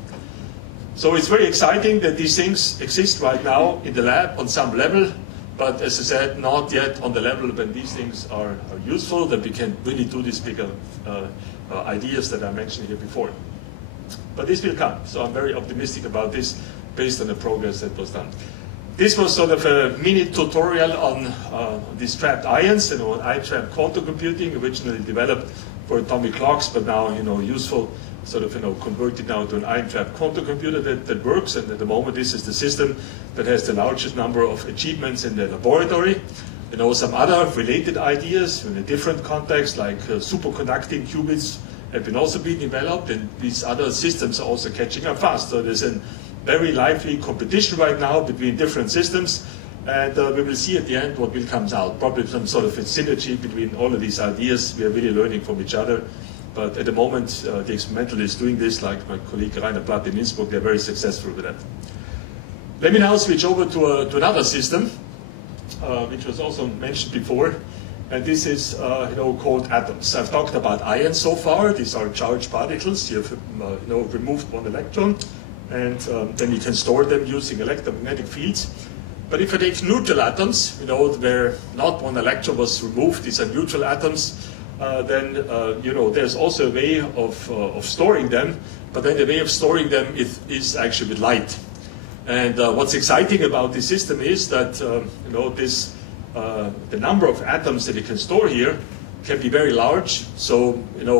So it's very exciting that these things exist right now in the lab on some level, but as I said, not yet on the level when these things are useful, that we can really do these bigger ideas that I mentioned here before. But this will come, so I'm very optimistic about this based on the progress that was done. This was sort of a mini tutorial on these trapped ions, ion-trapped quantum computing, originally developed for atomic clocks, but now useful, sort of converted now to an ion-trapped quantum computer that works. And at the moment, this is the system that has the largest number of achievements in the laboratory. Some other related ideas in a different context, like superconducting qubits, have been also being developed, and these other systems are also catching up fast. So there's a very lively competition right now between different systems, and we will see at the end what will come out. Probably some sort of a synergy between all of these ideas. We are really learning from each other. But at the moment, the experimentalists doing this, like my colleague Rainer Platt in Innsbruck, they're very successful with that. Let me now switch over to another system, which was also mentioned before, and this is called atoms. I've talked about ions so far. These are charged particles. You have removed one electron, and then you can store them using electromagnetic fields. But if I take neutral atoms, where not one electron was removed, these are neutral atoms, then there's also a way of storing them, but then the way of storing them is actually with light. And what's exciting about this system is that the number of atoms that you can store here can be very large. So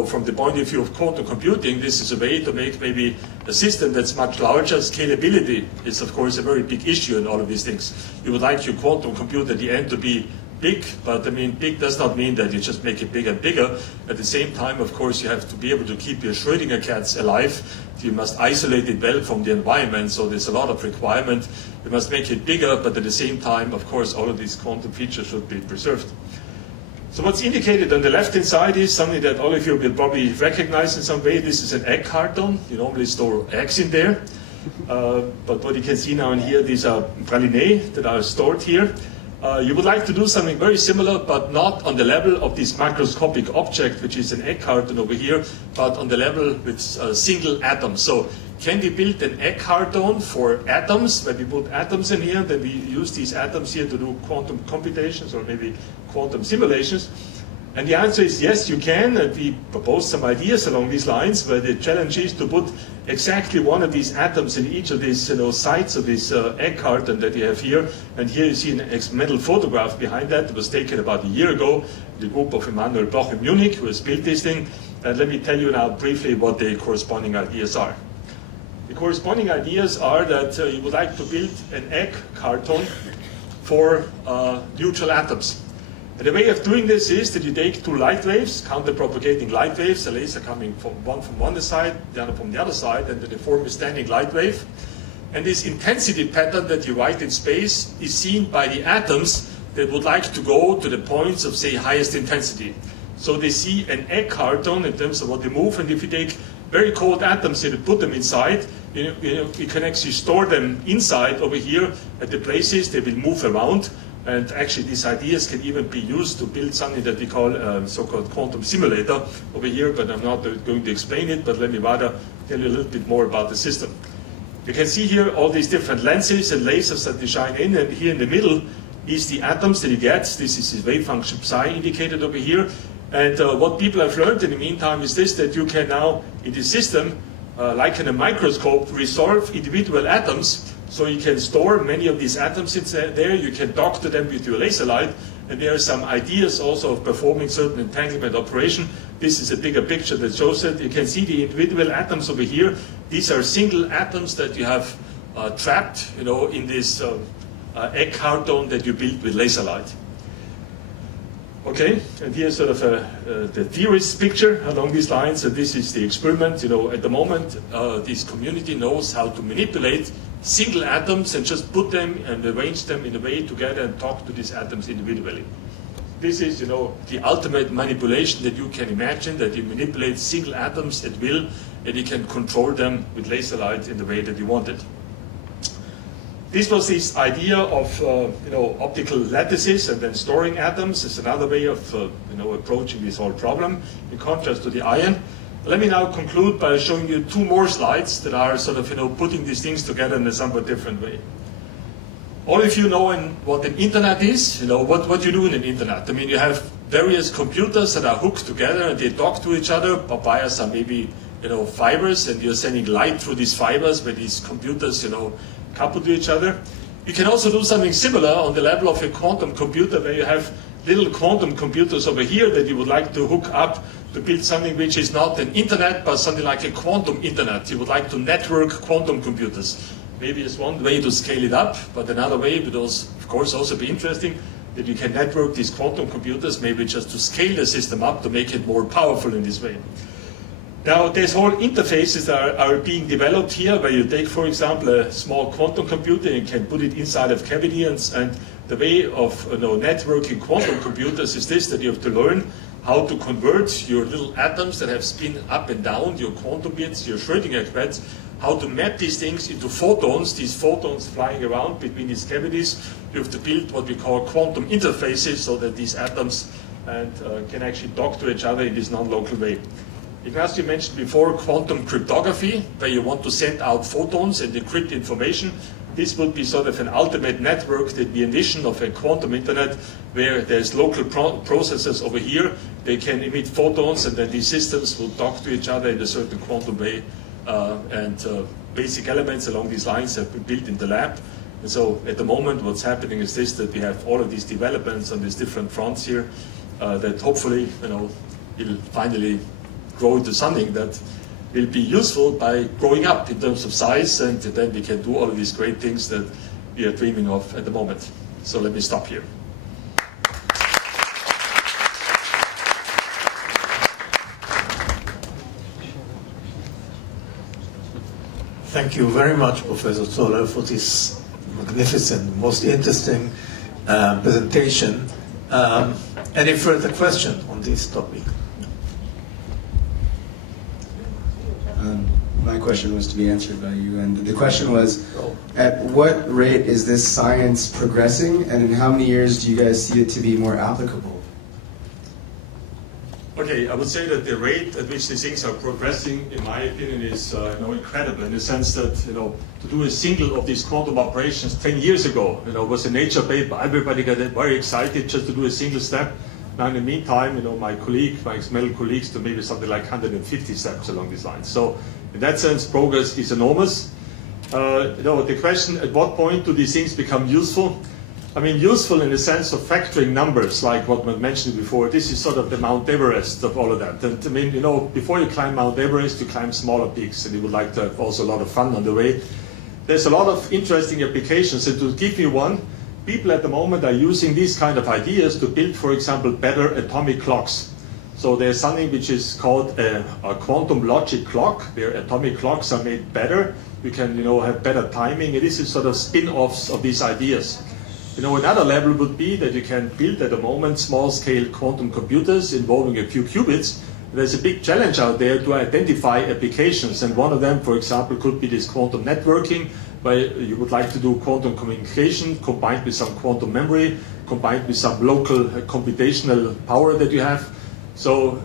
from the point of view of quantum computing, this is a way to make maybe a system that's much larger. Scalability is of course a very big issue in all of these things. You would like your quantum computer at the end to be big, but I mean, big does not mean that you just make it bigger and bigger. At the same time, of course, you have to be able to keep your Schrödinger cats alive. You must isolate it well from the environment, so there's a lot of requirement. You must make it bigger, but at the same time, of course, all of these quantum features should be preserved. So what's indicated on the left-hand side is something that all of you will probably recognize in some way. This is an egg carton. You normally store eggs in there. But what you can see now in here, these are pralinae that are stored here. You would like to do something very similar, but not on the level of this macroscopic object, which is an egg carton over here, but on the level with single atoms. So can we build an egg carton for atoms, where we put atoms in here, then we use these atoms here to do quantum computations or maybe quantum simulations? And the answer is yes, you can, and we propose some ideas along these lines, where the challenge is to put exactly one of these atoms in each of these sites of this egg carton that you have here. And here you see an experimental photograph behind that. It was taken about a year ago, the group of Emanuel Bloch in Munich, who has built this thing. And let me tell you now briefly what the corresponding ideas are. The corresponding ideas are that you would like to build an egg carton for neutral atoms. And the way of doing this is that you take two light waves, counter-propagating light waves, a laser coming from one side, the other from the other side, and then they form a standing light wave. And this intensity pattern that you write in space is seen by the atoms that would like to go to the points of, say, highest intensity. So they see an egg carton in terms of what they move, and if you take very cold atoms and you put them inside, you can actually store them inside over here at the places they will move around. And actually, these ideas can even be used to build something that we call so-called quantum simulator over here, but I'm not going to explain it, but let me rather tell you a little bit more about the system. You can see here all these different lenses and lasers that they shine in, and here in the middle is the atoms that you get. This is the wave function psi indicated over here. And what people have learned in the meantime is this, that you can now, in this system, like in a microscope, resolve individual atoms. So you can store many of these atoms there. You can doctor them with your laser light. And there are some ideas also of performing certain entanglement operation. This is a bigger picture that shows it. You can see the individual atoms over here. These are single atoms that you have trapped, in this egg carton that you built with laser light. Okay, and here's sort of the theorist's picture along these lines. And this is the experiment. At the moment, this community knows how to manipulate single atoms and just put them and arrange them in a way together and talk to these atoms individually. This is, the ultimate manipulation that you can imagine, that you manipulate single atoms at will, and you can control them with laser light in the way that you want it. This was this idea of, optical lattices and then storing atoms. It's another way of, approaching this whole problem, in contrast to the ion. Let me now conclude by showing you two more slides that are sort of, putting these things together in a somewhat different way. All of you know what an internet is, what you do in an internet. I mean, you have various computers that are hooked together and they talk to each other via some maybe, fibers, and you're sending light through these fibers where these computers, couple to each other. You can also do something similar on the level of a quantum computer, where you have little quantum computers over here that you would like to hook up to build something which is not an internet, but something like a quantum internet. You would like to network quantum computers. Maybe it's one way to scale it up, but another way would also, of course, also be interesting, that you can network these quantum computers, maybe just to scale the system up to make it more powerful in this way. Now, there's whole interfaces that are being developed here, where you take, for example, a small quantum computer and can put it inside of cavity, and the way of networking quantum computers is this, that you have to learn how to convert your little atoms that have spin up and down, your quantum bits, your Schrödinger quarks, how to map these things into photons, these photons flying around between these cavities. You have to build what we call quantum interfaces so that these atoms can actually talk to each other in this non-local way. Ignacio mentioned before quantum cryptography, where you want to send out photons and decrypt information. This would be sort of an ultimate network that we envision of a quantum internet, where there's local processors over here. They can emit photons, and then these systems will talk to each other in a certain quantum way. Basic elements along these lines have been built in the lab. And so at the moment what's happening is this, that we have all of these developments on these different fronts here that hopefully will finally grow into something that will be useful by growing up in terms of size, and then we can do all of these great things that we are dreaming of at the moment. So let me stop here. Thank you very much, Professor Zoller, for this magnificent, most interesting presentation. Any further question on this topic? My question was to be answered by you, and the question was, at what rate is this science progressing, and in how many years do you guys see it to be more applicable? Okay, I would say that the rate at which these things are progressing, in my opinion, is incredible, in the sense that to do a single of these quantum operations 10 years ago, was a Nature paper. Everybody got very excited just to do a single step. Now, in the meantime, my ex-medical colleagues, do maybe something like 150 steps along these lines. So, in that sense, progress is enormous. The question: at what point do these things become useful? I mean, useful in the sense of factoring numbers, like what was mentioned before. This is sort of the Mount Everest of all of that. And I mean, before you climb Mount Everest, you climb smaller peaks, and you would like to have also a lot of fun on the way. There's a lot of interesting applications, and to give you one, people at the moment are using these kind of ideas to build, for example, better atomic clocks. So there's something which is called a quantum logic clock, where atomic clocks are made better. You can, have better timing, and this is sort of spin-offs of these ideas. Another level would be that you can build at the moment small-scale quantum computers involving a few qubits. There's a big challenge out there to identify applications, and one of them, for example, could be this quantum networking, where you would like to do quantum communication combined with some quantum memory, combined with some local computational power that you have. So,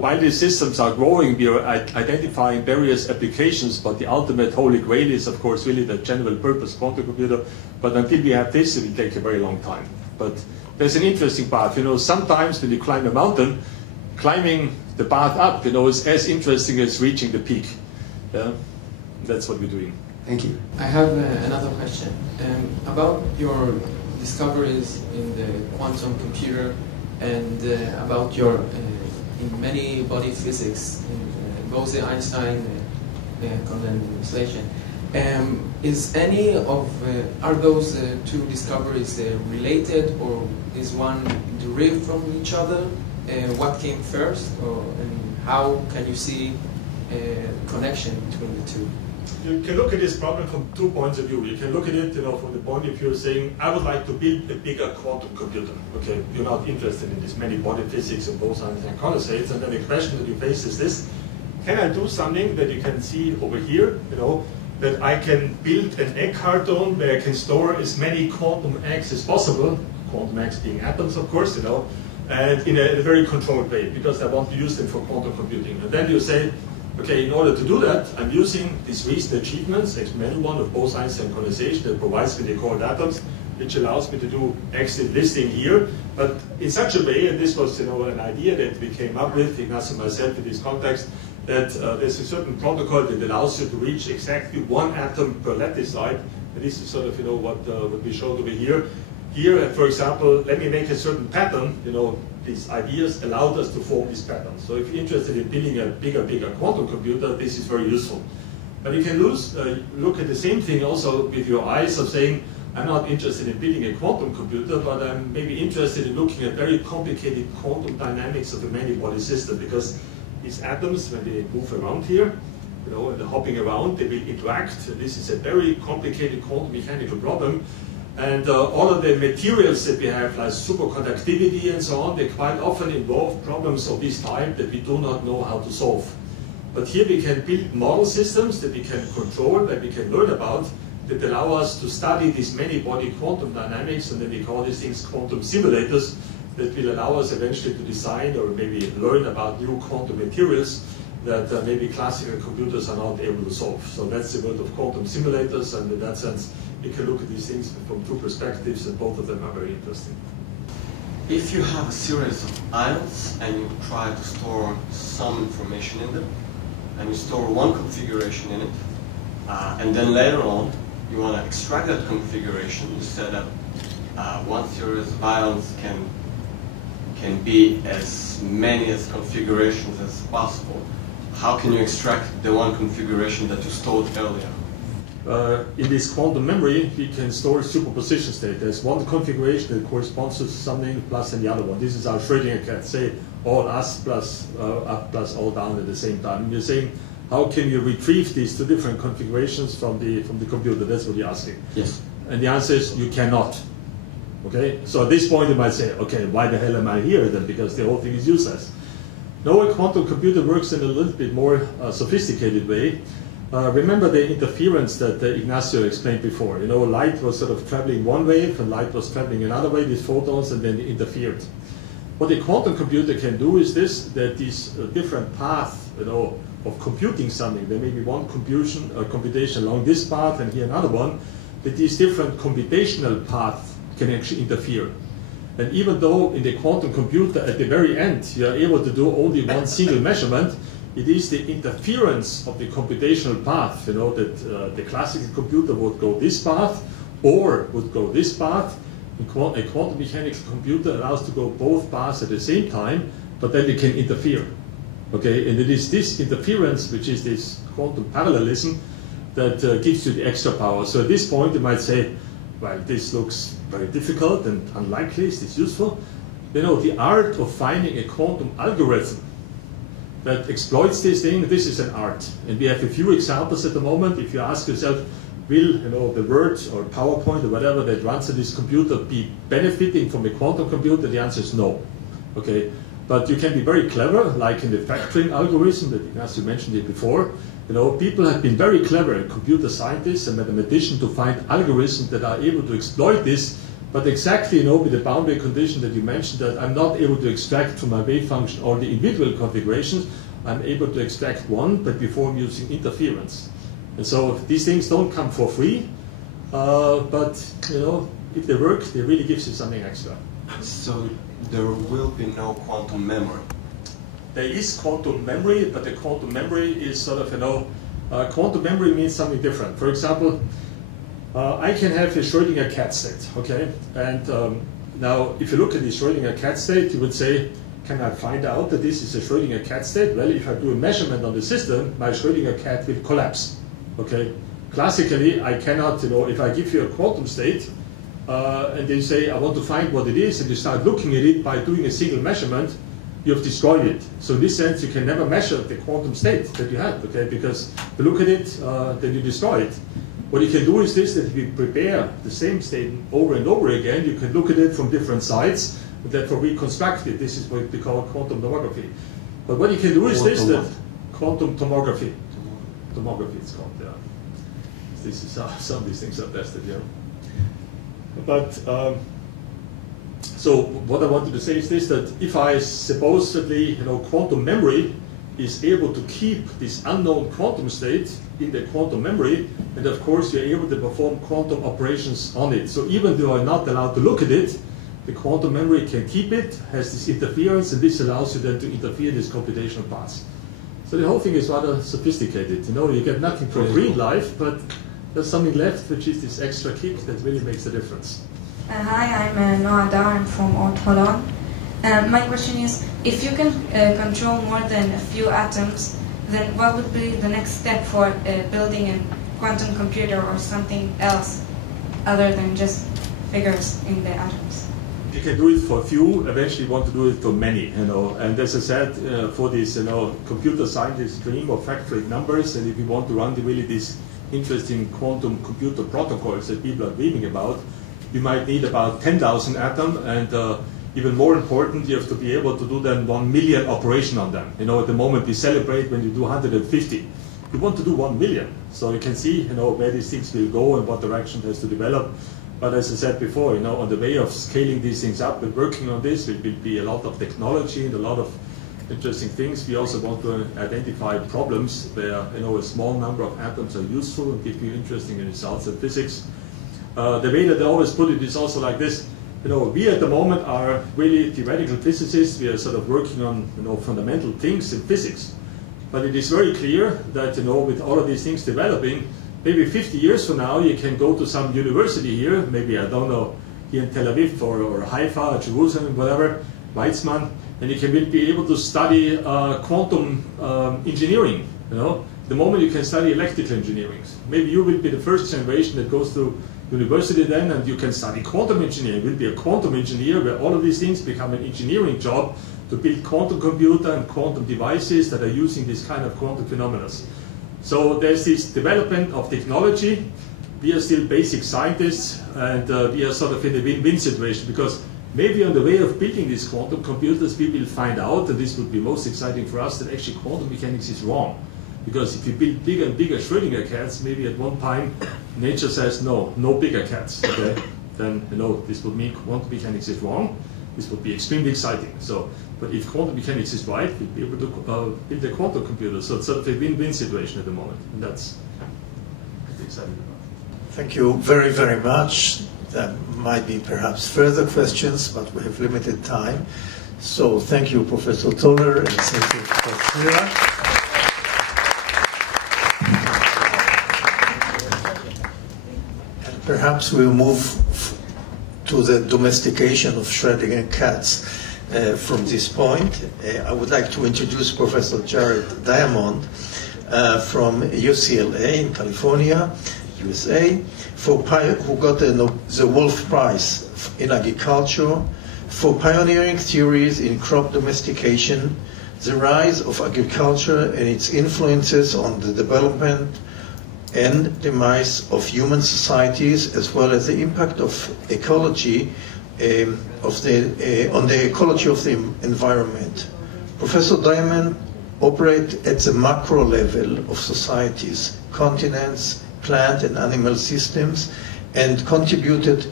while these systems are growing, we are identifying various applications, but the ultimate holy grail is, of course, really the general purpose quantum computer. But until we have this, it will take a very long time. But there's an interesting path. Sometimes when you climb a mountain, climbing the path up, is as interesting as reaching the peak. Yeah? That's what we're doing. Thank you. I have another question about your discoveries in the quantum computer and about your in many body physics, in Bose-Einstein condensation. Are those two discoveries related, or is one derived from each other? What came first, and how can you see a connection between the two? You can look at this problem from 2 points of view. You can look at it, from the point of view of saying, I would like to build a bigger quantum computer. Okay, you're not interested in this many body physics and Bose-Einstein condensates, and then the question that you face is this: can I do something that you can see over here? That I can build an egg carton where I can store as many quantum eggs as possible. Quantum eggs being atoms, of course, and in a very controlled way, because I want to use them for quantum computing. And then you say, okay, in order to do that, I'm using these recent achievements, experimental one of Bose-Einstein condensation that provides me the cold atoms, which allows me to do exit listing here, but in such a way, and this was an idea that we came up with, Ignacio and myself, in this context, that there's a certain protocol that allows you to reach exactly one atom per lattice site, and this is sort of what we showed over here. Here, for example, let me make a certain pattern. These ideas allowed us to form this pattern. So if you're interested in building a bigger quantum computer, this is very useful. But you can look at the same thing also with your eyes of saying, I'm not interested in building a quantum computer, but I'm maybe interested in looking at very complicated quantum dynamics of a many-body system, because these atoms, when they move around here, and they're hopping around, they will interact. This is a very complicated quantum mechanical problem. And all of the materials that we have, like superconductivity and so on, they quite often involve problems of this type that we do not know how to solve. But here we can build model systems that we can control, that we can learn about, that allow us to study these many-body quantum dynamics, and then we call these things quantum simulators, that will allow us eventually to design or maybe learn about new quantum materials that maybe classical computers are not able to solve. So that's the world of quantum simulators, and in that sense, you can look at these things from two perspectives, and both of them are very interesting. If you have a series of ions and you try to store some information in them, and you store one configuration in it, and then later on you want to extract that configuration, you said that one series of ions can be as many as configurations as possible. How can you extract the one configuration that you stored earlier? In this quantum memory, we can store superposition state. There's one configuration that corresponds to something plus any other one. This is our Schrödinger cat, say all us plus up plus all down at the same time. And you're saying, how can you retrieve these two different configurations from the computer? That's what you're asking. Yes. And the answer is you cannot. Okay. So at this point, you might say, okay, why the hell am I here then? Because the whole thing is useless. No, a quantum computer works in a little bit more sophisticated way. Remember the interference that Ignacio explained before. Light was sort of traveling one way, and light was traveling another way, these photons, and then they interfered. What a quantum computer can do is this, that these different paths, of computing something, there may be one computation along this path and here another one, that these different computational paths can actually interfere. And even though in the quantum computer at the very end you are able to do only one single measurement, it is the interference of the computational path, that the classical computer would go this path or would go this path. A quantum mechanics computer allows to go both paths at the same time, but then they can interfere. Okay, and it is this interference, which is this quantum parallelism, that gives you the extra power. So at this point you might say, well, this looks very difficult and unlikely. Is this useful? The art of finding a quantum algorithm that exploits this thing, this is an art. And we have a few examples at the moment. If you ask yourself, will the Word or PowerPoint or whatever that runs on this computer be benefiting from a quantum computer? The answer is no. Okay, but you can be very clever, like in the factoring algorithm that Ignacio mentioned it before. People have been very clever, computer scientists and mathematicians, to find algorithms that are able to exploit this But exactly, with the boundary condition that you mentioned, that I'm not able to extract from my wave function all the individual configurations, I'm able to extract one, but before I'm using interference. And so these things don't come for free, but if they work, they really give you something extra. So there will be no quantum memory. There is quantum memory, but the quantum memory is sort of, quantum memory means something different. For example, I can have a Schrödinger cat state, okay? And now, if you look at the Schrödinger cat state, you would say, can I find out that this is a Schrödinger cat state? Well, if I do a measurement on the system, my Schrödinger cat will collapse, okay? Classically, I cannot, if I give you a quantum state, and then say, I want to find what it is, and you start looking at it by doing a single measurement, you have destroyed it. So in this sense, you can never measure the quantum state that you have, okay? Because if you look at it, then you destroy it. What you can do is this, that if you prepare the same state over and over again, you can look at it from different sides, and therefore reconstruct it. This is what we call quantum tomography. But what you can do is this, that quantum tomography. Tomography it's called, yeah. This is how some of these things are tested, yeah. But, so what I wanted to say is this, that if I supposedly, quantum memory is able to keep this unknown quantum state in the quantum memory, and of course you're able to perform quantum operations on it. So even though I'm not allowed to look at it, the quantum memory can keep it, has this interference, and this allows you then to interfere in this computational paths. So the whole thing is rather sophisticated. You get nothing from real life, but there's something left, which is this extra kick that really makes a difference. Hi, I'm Noah Dar, I'm from Ort Holland. My question is, if you can control more than a few atoms, then what would be the next step for building a quantum computer or something else other than just figures in the atoms? You can do it for a few, eventually you want to do it for many, and as I said, for this, computer scientist dream of factoring numbers, and if you want to run really these interesting quantum computer protocols that people are dreaming about, you might need about 10,000 atoms, and even more important, you have to be able to do then 1 million operation on them. At the moment we celebrate when you do 150. You want to do 1 million, so you can see, where these things will go and what direction it has to develop. But as I said before, on the way of scaling these things up and working on this, it will be a lot of technology and a lot of interesting things. We also want to identify problems where, a small number of atoms are useful and give you interesting results in physics. The way that I always put it is also like this. We at the moment are really theoretical physicists. We are sort of working on, fundamental things in physics. But it is very clear that, with all of these things developing, maybe 50 years from now, you can go to some university here, maybe, I don't know, here in Tel Aviv or Haifa or Jerusalem, whatever, Weizmann, and you can be able to study quantum engineering. The moment you can study electrical engineering. Maybe you will be the first generation that goes to university then, and you can study quantum engineering. You will be a quantum engineer where all of these things become an engineering job to build quantum computer and quantum devices that are using this kind of quantum phenomena. So there's this development of technology. We are still basic scientists, and we are sort of in a win-win situation, because maybe on the way of building these quantum computers, we will find out, and this would be most exciting for us, that actually quantum mechanics is wrong. Because if you build bigger and bigger Schrödinger cats, maybe at one time nature says no bigger cats. Okay? Then this would mean quantum mechanics is wrong. This would be extremely exciting. So, but if quantum mechanics is right, we'll be able to build a quantum computer. So it's sort of a win-win situation at the moment, and that's exciting about. Thank you very, very much. There might be perhaps further questions, but we have limited time. So thank you, Professor Toller, and thank you, Professor Mira. Perhaps we'll move to the domestication of Schrödinger cats from this point. I would like to introduce Professor Jared Diamond from UCLA in California, USA, who got the Wולf Prize in Agriculture for pioneering theories in crop domestication, the rise of agriculture and its influences on the development and demise of human societies, as well as the impact of ecology on the ecology of the environment. Professor Diamond operates at the macro level of societies, continents, plant and animal systems, and contributed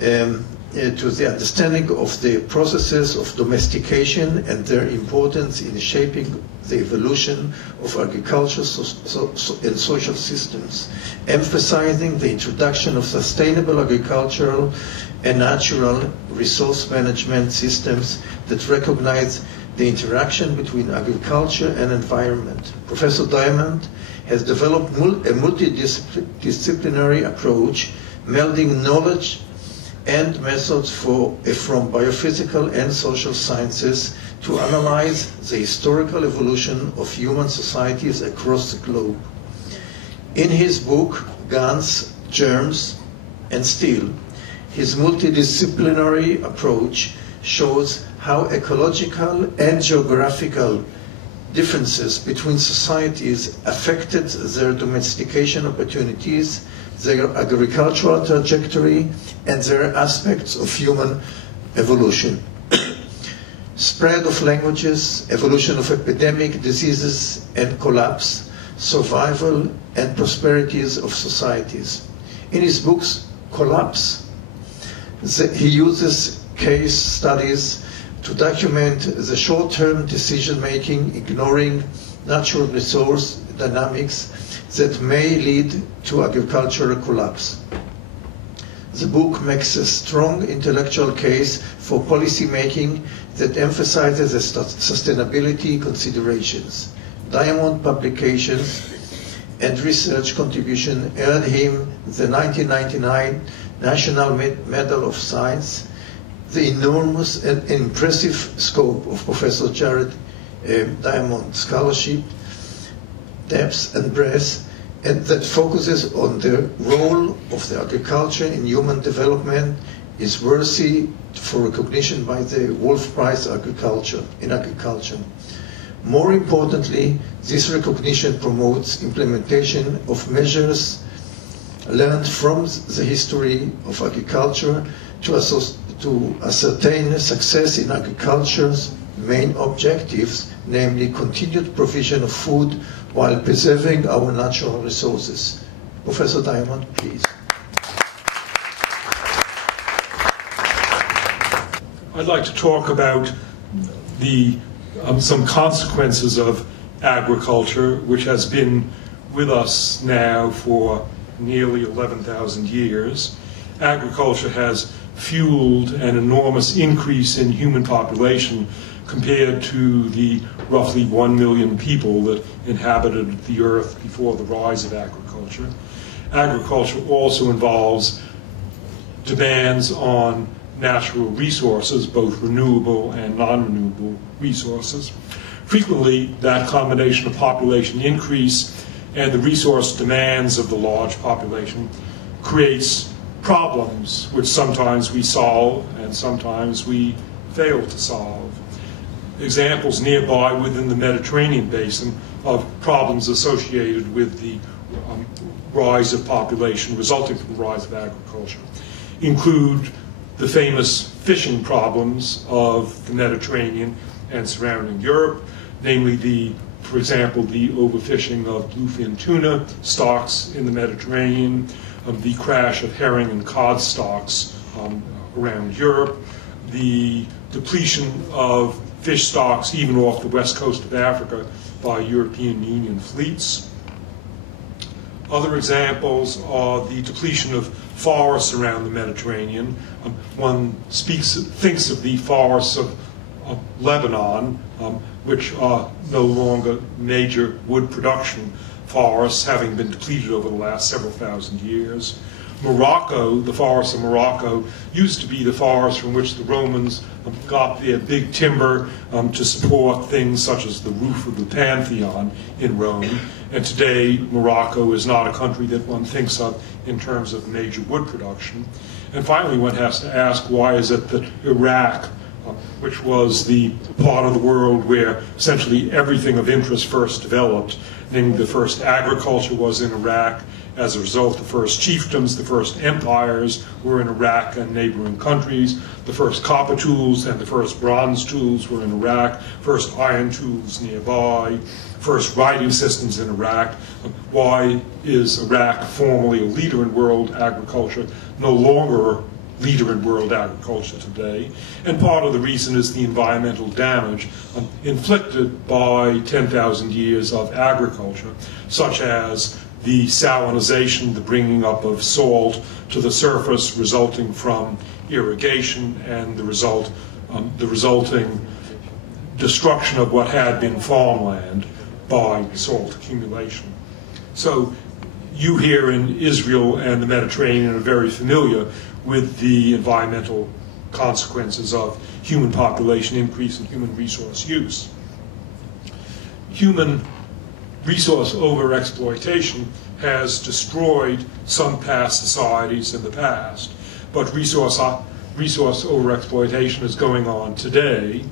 to the understanding of the processes of domestication and their importance in shaping the evolution of agriculture and social systems, emphasizing the introduction of sustainable agricultural and natural resource management systems that recognize the interaction between agriculture and environment. Professor Diamond has developed a multidisciplinary approach, melding knowledge and methods from biophysical and social sciences to analyze the historical evolution of human societies across the globe. In his book, Guns, Germs, and Steel, his multidisciplinary approach shows how ecological and geographical differences between societies affected their domestication opportunities, their agricultural trajectory, and their aspects of human evolution. Spread of languages, evolution of epidemic diseases and collapse, survival and prosperities of societies. In his books, Collapse, he uses case studies to document the short-term decision-making, ignoring natural resource dynamics that may lead to agricultural collapse. The book makes a strong intellectual case for policy-making that emphasizes the sustainability considerations. Diamond publications and research contribution earned him the 1999 National Medal of Science. The enormous and impressive scope of Professor Jared Diamond scholarship, depth and breadth, and that focuses on the role of the agriculture in human development is worthy for recognition by the Wולf Prize in agriculture. More importantly, this recognition promotes implementation of measures learned from the history of agriculture to ascertain success in agriculture's main objectives, namely continued provision of food while preserving our natural resources. Professor Diamond, please. I'd like to talk about some consequences of agriculture, which has been with us now for nearly 11,000 years. Agriculture has fueled an enormous increase in human population compared to the roughly 1 million people that inhabited the earth before the rise of agriculture. Agriculture also involves demands on natural resources, both renewable and non-renewable resources. Frequently, that combination of population increase and the resource demands of the large population creates problems which sometimes we solve and sometimes we fail to solve. Examples nearby within the Mediterranean basin of problems associated with the rise of population resulting from the rise of agriculture include the famous fishing problems of the Mediterranean and surrounding Europe, namely for example, the overfishing of bluefin tuna stocks in the Mediterranean, the crash of herring and cod stocks around Europe, the depletion of fish stocks even off the west coast of Africa by European Union fleets. Other examples are the depletion of forests around the Mediterranean. One thinks of the forests of Lebanon, which are no longer major wood production forests, having been depleted over the last several thousand years. Morocco, the forests of Morocco, used to be the forests from which the Romans got their big timber to support things such as the roof of the Pantheon in Rome. And today, Morocco is not a country that one thinks of in terms of major wood production. And finally, one has to ask, why is it that Iraq, which was the part of the world where essentially everything of interest first developed, namely the first agriculture was in Iraq. As a result, the first chiefdoms, the first empires were in Iraq and neighboring countries. The first copper tools and the first bronze tools were in Iraq. First iron tools nearby. First writing systems in Iraq. Why is Iraq, formerly a leader in world agriculture, no longer leader in world agriculture today. And part of the reason is the environmental damage inflicted by 10,000 years of agriculture, such as the salinization, the bringing up of salt to the surface resulting from irrigation, and the resulting destruction of what had been farmland by salt accumulation. So you here in Israel and the Mediterranean are very familiar with the environmental consequences of human population increase and human resource use. Human resource overexploitation has destroyed some past societies in the past, but resource overexploitation is going on today.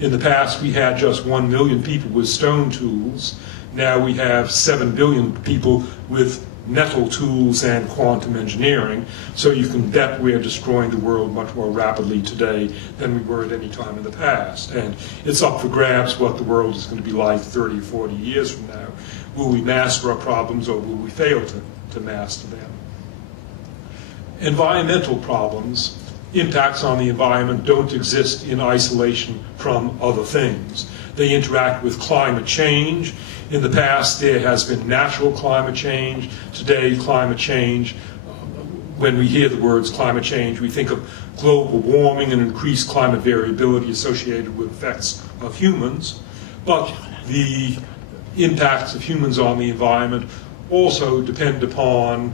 In the past, we had just 1 million people with stone tools. Now we have 7 billion people with metal tools and quantum engineering. So you can bet we're destroying the world much more rapidly today than we were at any time in the past. And it's up for grabs what the world is going to be like 30 or 40 years from now. Will we master our problems, or will we fail to master them? Environmental problems, impacts on the environment, don't exist in isolation from other things. They interact with climate change. In the past, there has been natural climate change. Today, climate change, when we hear the words climate change, we think of global warming and increased climate variability associated with effects of humans. But the impacts of humans on the environment also depend upon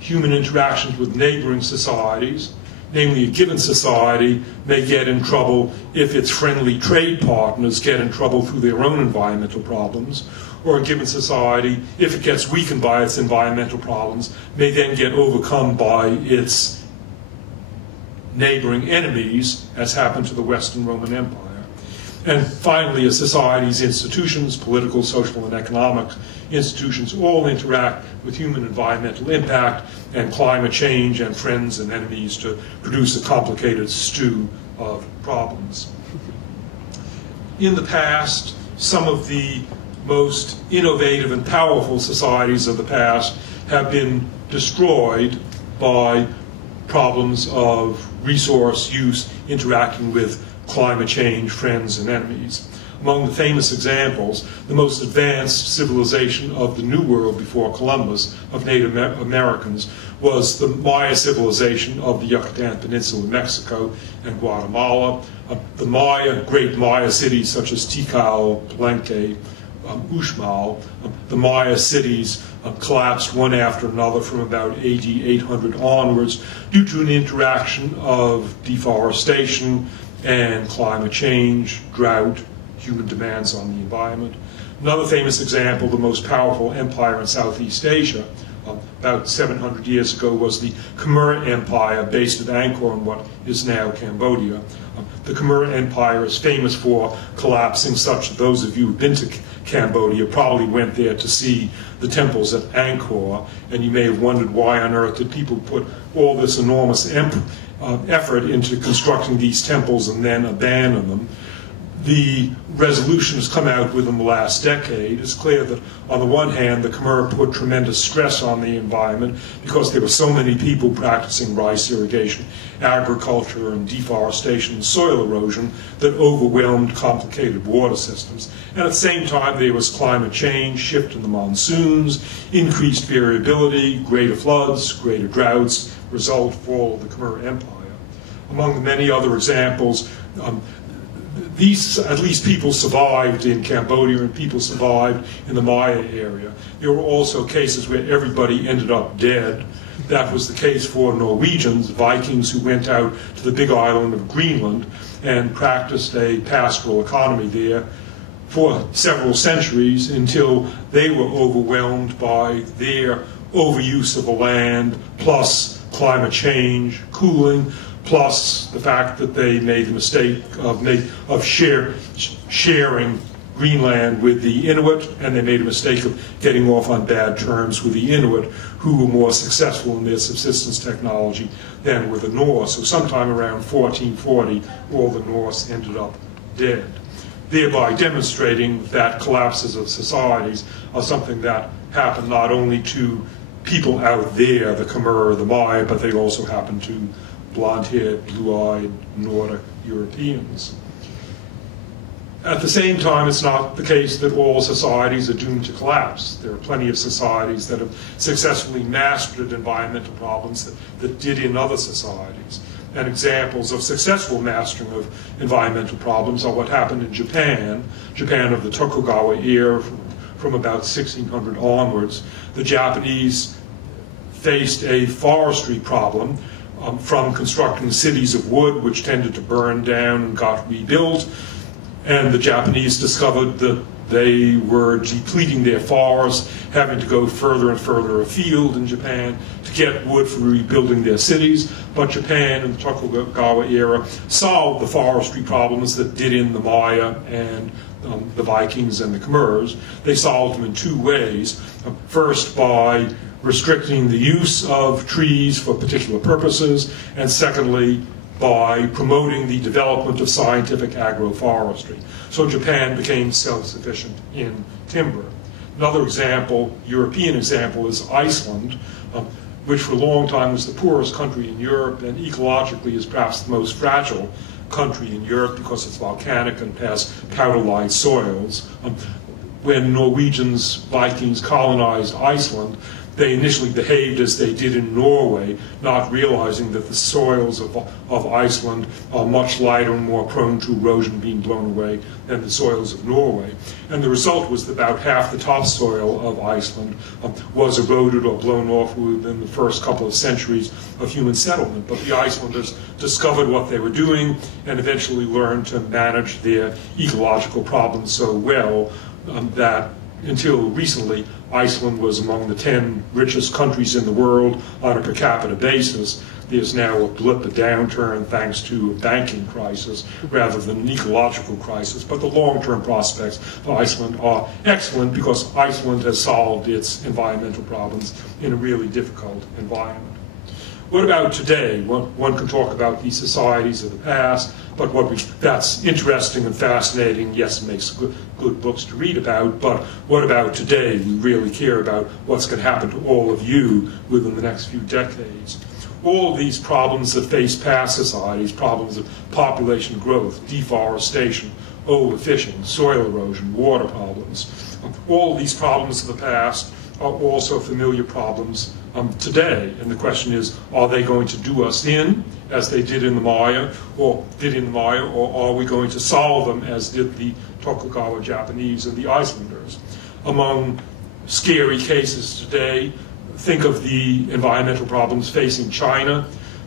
human interactions with neighboring societies. Namely, a given society may get in trouble if its friendly trade partners get in trouble through their own environmental problems, or a given society, if it gets weakened by its environmental problems, may then get overcome by its neighboring enemies, as happened to the Western Roman Empire. And finally, a society's institutions, political, social, and economic institutions, all interact with human environmental impact and climate change and friends and enemies to produce a complicated stew of problems. In the past, some of the most innovative and powerful societies of the past have been destroyed by problems of resource use interacting with climate change, friends, and enemies. Among the famous examples, the most advanced civilization of the New World before Columbus, of Native Americans, was the Maya civilization of the Yucatan Peninsula, Mexico, and Guatemala. The great Maya cities such as Tikal, Palenque, Uxmal, the Maya cities collapsed one after another from about AD 800 onwards due to an interaction of deforestation and climate change, drought, human demands on the environment. Another famous example, the most powerful empire in Southeast Asia, about 700 years ago, was the Khmer Empire, based at Angkor in what is now Cambodia. The Khmer Empire is famous for collapsing, such that those of you who've been to Cambodia probably went there to see the temples at Angkor, and you may have wondered why on earth did people put all this enormous effort into constructing these temples and then abandon them. The resolutions come out within the last decade. It's clear that on the one hand, the Khmer put tremendous stress on the environment because there were so many people practicing rice irrigation, agriculture, and deforestation and soil erosion that overwhelmed complicated water systems. And at the same time, there was climate change, shift in the monsoons, increased variability, greater floods, greater droughts, result fall of the Khmer Empire. Among the many other examples, these, at least people survived in Cambodia and people survived in the Maya area. There were also cases where everybody ended up dead. That was the case for Norwegians, Vikings who went out to the big island of Greenland and practiced a pastoral economy there for several centuries until they were overwhelmed by their overuse of the land, plus climate change, cooling, plus the fact that they made the mistake of sharing Greenland with the Inuit, and they made a mistake of getting off on bad terms with the Inuit, who were more successful in their subsistence technology than were the Norse. So sometime around 1440, all the Norse ended up dead, thereby demonstrating that collapses of societies are something that happen not only to people out there, the Khmer, the Maya, but they also happen to blonde-haired, blue-eyed Nordic Europeans. At the same time, it's not the case that all societies are doomed to collapse. There are plenty of societies that have successfully mastered environmental problems that did in other societies. And examples of successful mastering of environmental problems are what happened in Japan of the Tokugawa era from about 1600 onwards. The Japanese faced a forestry problem from constructing cities of wood, which tended to burn down and got rebuilt. And the Japanese discovered that they were depleting their forests, having to go further and further afield in Japan to get wood for rebuilding their cities. But Japan in the Tokugawa era solved the forestry problems that did in the Maya and the Vikings and the Khmers. They solved them in two ways. First, by restricting the use of trees for particular purposes, and secondly, by promoting the development of scientific agroforestry. So Japan became self-sufficient in timber. Another example, European example, is Iceland, which for a long time was the poorest country in Europe and ecologically is perhaps the most fragile country in Europe because it's volcanic and has powder-lined soils. When Norwegians, Vikings colonized Iceland, they initially behaved as they did in Norway, not realizing that the soils of Iceland are much lighter and more prone to erosion being blown away than the soils of Norway. And the result was that about half the topsoil of Iceland was eroded or blown off within the first couple of centuries of human settlement. But the Icelanders discovered what they were doing and eventually learned to manage their ecological problems so well that until recently, Iceland was among the 10 richest countries in the world on a per capita basis. There's now a blip, a downturn, thanks to a banking crisis rather than an ecological crisis. But the long-term prospects for Iceland are excellent because Iceland has solved its environmental problems in a really difficult environment. What about today? One can talk about the societies of the past, but that's interesting and fascinating. Yes, it makes good books to read about, but what about today? We really care about what's going to happen to all of you within the next few decades. All of these problems that face past societies, problems of population growth, deforestation, overfishing, soil erosion, water problems, all of these problems of the past are also familiar problems today. And the question is, are they going to do us in, as they did in the Maya, or are we going to solve them, as did the Tokugawa Japanese and the Icelanders? Among scary cases today, think of the environmental problems facing China,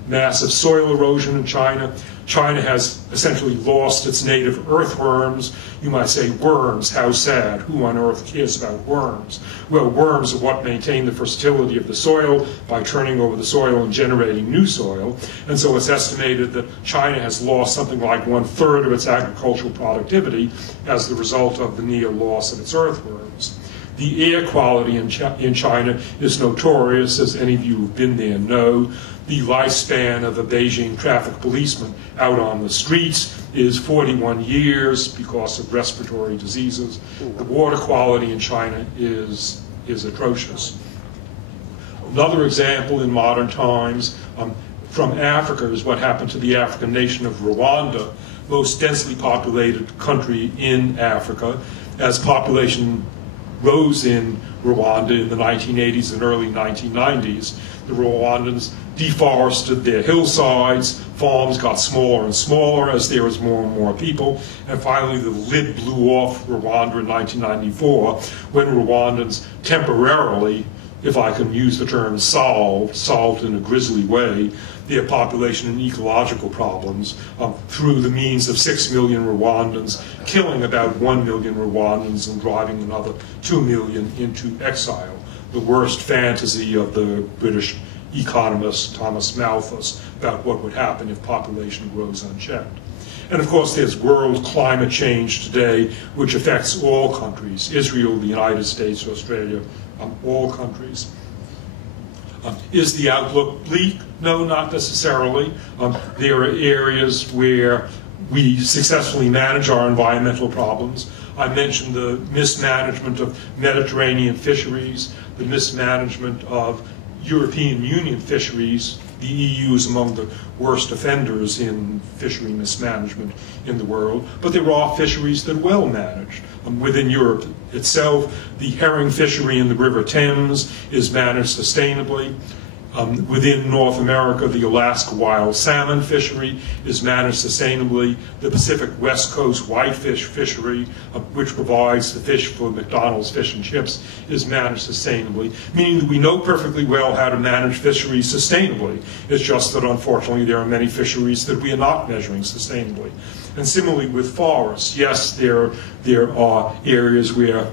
massive soil erosion in China. China has essentially lost its native earthworms. You might say, worms, how sad. Who on earth cares about worms? Well, worms are what maintain the fertility of the soil by turning over the soil and generating new soil. And so it's estimated that China has lost something like 1/3 of its agricultural productivity as the result of the near loss of its earthworms. The air quality in China is notorious, as any of you who've been there know. The lifespan of a Beijing traffic policeman out on the streets is 41 years because of respiratory diseases. The water quality in China is atrocious. Another example in modern times from Africa is what happened to the African nation of Rwanda, most densely populated country in Africa. As population rose in Rwanda in the 1980s and early 1990s, the Rwandans deforested their hillsides, farms got smaller and smaller as there was more and more people, and finally the lid blew off Rwanda in 1994 when Rwandans temporarily, if I can use the term solved in a grisly way, their population and ecological problems through the means of 6 million Rwandans, killing about 1 million Rwandans and driving another 2 million into exile. The worst fantasy of the British economist Thomas Malthus about what would happen if population grows unchecked. And of course there's world climate change today, which affects all countries, Israel, the United States, Australia, all countries. Is the outlook bleak? No, not necessarily. There are areas where we successfully manage our environmental problems. I mentioned the mismanagement of Mediterranean fisheries, the mismanagement of European Union fisheries. The EU is among the worst offenders in fishery mismanagement in the world, but there are fisheries that are well managed. Within Europe itself, the herring fishery in the River Thames is managed sustainably. Within North America, the Alaska wild salmon fishery is managed sustainably. The Pacific West Coast whitefish fishery, which provides the fish for McDonald's fish and chips, is managed sustainably, meaning that we know perfectly well how to manage fisheries sustainably. It's just that, unfortunately, there are many fisheries that we are not measuring sustainably. And similarly with forests, yes, there are areas where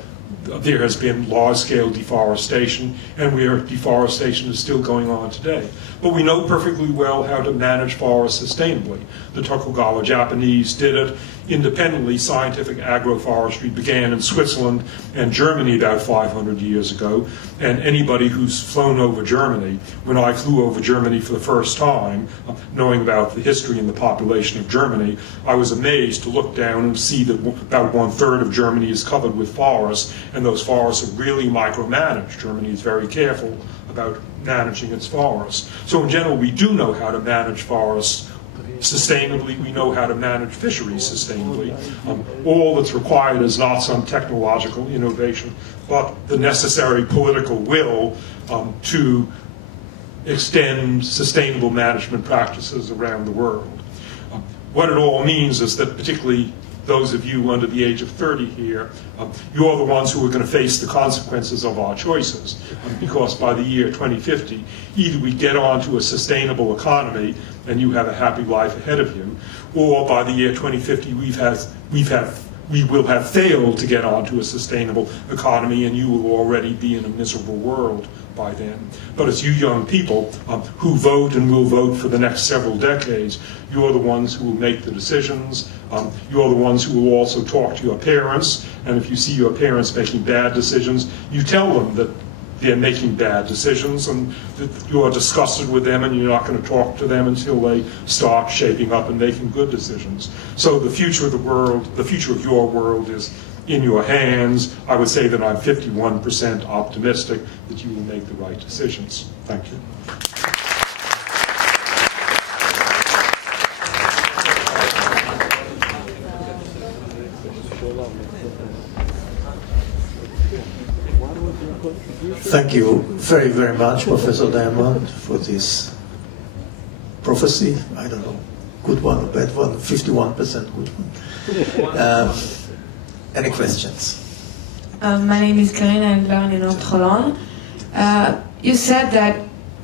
there has been large-scale deforestation, and where deforestation is still going on today. But we know perfectly well how to manage forests sustainably. The Tokugawa Japanese did it independently. Scientific agroforestry began in Switzerland and Germany about 500 years ago. And anybody who's flown over Germany, when I flew over Germany for the first time, knowing about the history and the population of Germany, I was amazed to look down and see that about 1/3 of Germany is covered with forests, and those forests are really micromanaged. Germany is very careful about managing its forests. So in general, we do know how to manage forests sustainably. We know how to manage fisheries sustainably. All that's required is not some technological innovation, but the necessary political will to extend sustainable management practices around the world. What it all means is that, particularly those of you under the age of 30 here, you're the ones who are going to face the consequences of our choices, because by the year 2050, either we get onto a sustainable economy and you have a happy life ahead of you, or by the year 2050, we will have failed to get onto a sustainable economy, and you will already be in a miserable world by then. But it's you young people who vote and will vote for the next several decades. You're the ones who will make the decisions. You're the ones who will also talk to your parents. And if you see your parents making bad decisions, you tell them that they're making bad decisions, and that you're disgusted with them, and you're not going to talk to them until they start shaping up and making good decisions. So the future of the world, the future of your world, is in your hands. I would say that I'm 51% optimistic that you will make the right decisions. Thank you. Thank you very, very much, Professor Diamond, for this prophecy. I don't know, good one or bad one, 51% good one. Any questions? My name is Karina and I learn in Haute Holland. You said that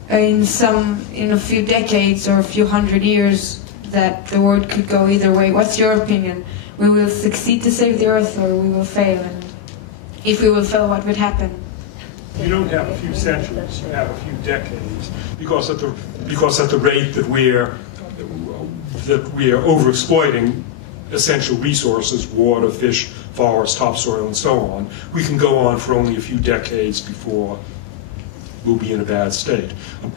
in a few decades or a few hundred years that the world could go either way. What's your opinion? We will succeed to save the earth, or we will fail? And if we will fail, what would happen? You don't have a few centuries, you have a few decades, because at the rate that we are overexploiting essential resources, water, fish, forest, topsoil, and so on, we can go on for only a few decades before we'll be in a bad state.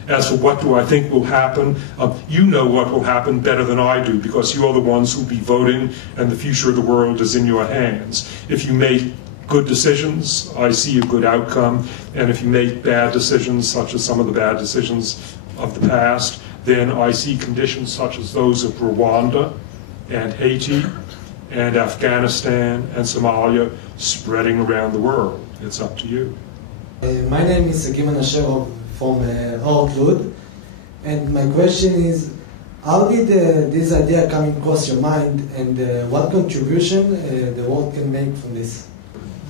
As for what do I think will happen, you know what will happen better than I do, because you're the ones who'll be voting, and the future of the world is in your hands. If you make good decisions, I see a good outcome, and if you make bad decisions, such as some of the bad decisions of the past, then I see conditions such as those of Rwanda and Haiti and Afghanistan and Somalia spreading around the world. It's up to you. My name is Giman Asherov from Ortlud, and my question is, how did this idea come across your mind, and what contribution the world can make from this?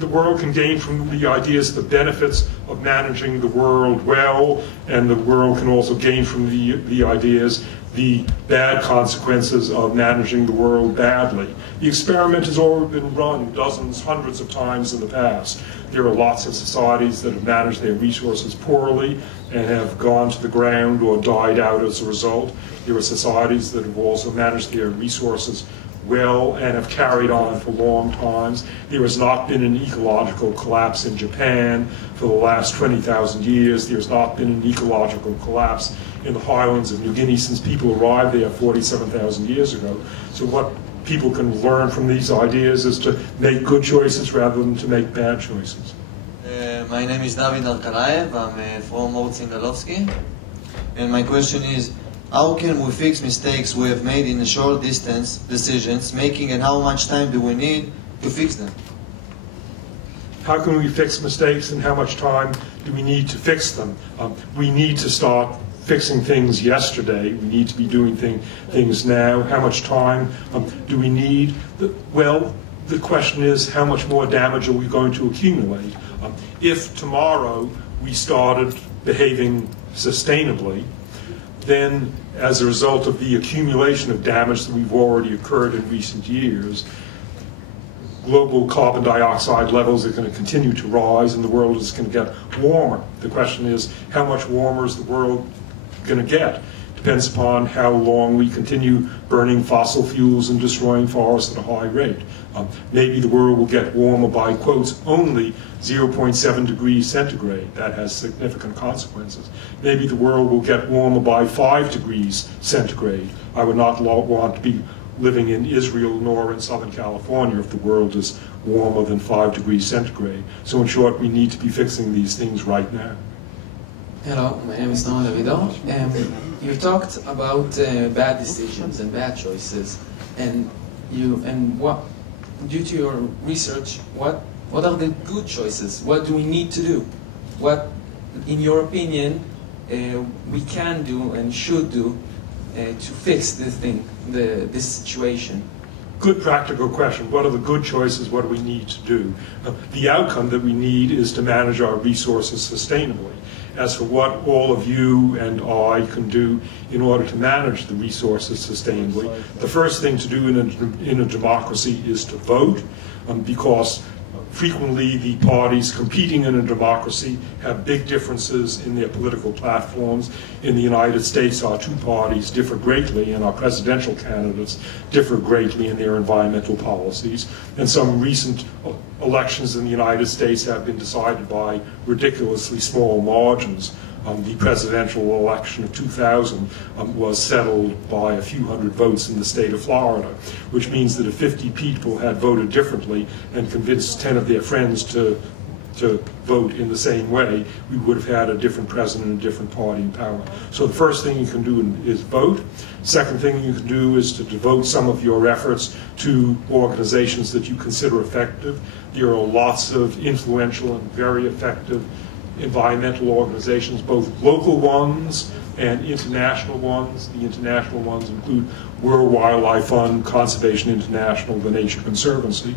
The world can gain from the ideas, the benefits of managing the world well, and the world can also gain from the ideas, the bad consequences of managing the world badly. The experiment has already been run dozens, hundreds of times in the past. There are lots of societies that have managed their resources poorly and have gone to the ground or died out as a result. There are societies that have also managed their resources well and have carried on for long times. There has not been an ecological collapse in Japan for the last 20,000 years. There's not been an ecological collapse in the highlands of New Guinea since people arrived there 47,000 years ago. So what people can learn from these ideas is to make good choices rather than to make bad choices. My name is David Arkalaev. I'm from Ortsingalovsky. And my question is, how can we fix mistakes we have made in a short distance decisions making, and how much time do we need to fix them? How can we fix mistakes and how much time do we need to fix them? We need to start fixing things yesterday. We need to be doing things now. How much time do we need? Well, the question is, how much more damage are we going to accumulate? If tomorrow we started behaving sustainably, then as a result of the accumulation of damage that we've already occurred in recent years, global carbon dioxide levels are going to continue to rise and the world is going to get warmer. The question is, how much warmer is the world going to get? Depends upon how long we continue burning fossil fuels and destroying forests at a high rate. Maybe the world will get warmer by, quotes, only 0.7 degrees centigrade. That has significant consequences. Maybe the world will get warmer by 5 degrees centigrade. I would not want to be living in Israel nor in Southern California if the world is warmer than 5 degrees centigrade. So in short, we need to be fixing these things right now. Hello, my name is Noah Davido. You talked about bad decisions and bad choices, and what, due to your research, what are the good choices? What do we need to do? What, in your opinion, we can do and should do to fix this thing, this situation? Good practical question. What are the good choices? What do we need to do? The outcome that we need is to manage our resources sustainably. As for what all of you and I can do in order to manage the resources sustainably, the first thing to do in a democracy is to vote, because frequently the parties competing in a democracy have big differences in their political platforms. In the United States, our two parties differ greatly, and our presidential candidates differ greatly in their environmental policies. And some recent elections in the United States have been decided by ridiculously small margins. The presidential election of 2000 was settled by a few hundred votes in the state of Florida, which means that if 50 people had voted differently and convinced 10 of their friends to vote in the same way, we would have had a different president and a different party in power. So the first thing you can do is vote. Second thing you can do is to devote some of your efforts to organizations that you consider effective. There are lots of influential and very effective environmental organizations, both local ones and international ones. The international ones include World Wildlife Fund, Conservation International, the Nature Conservancy.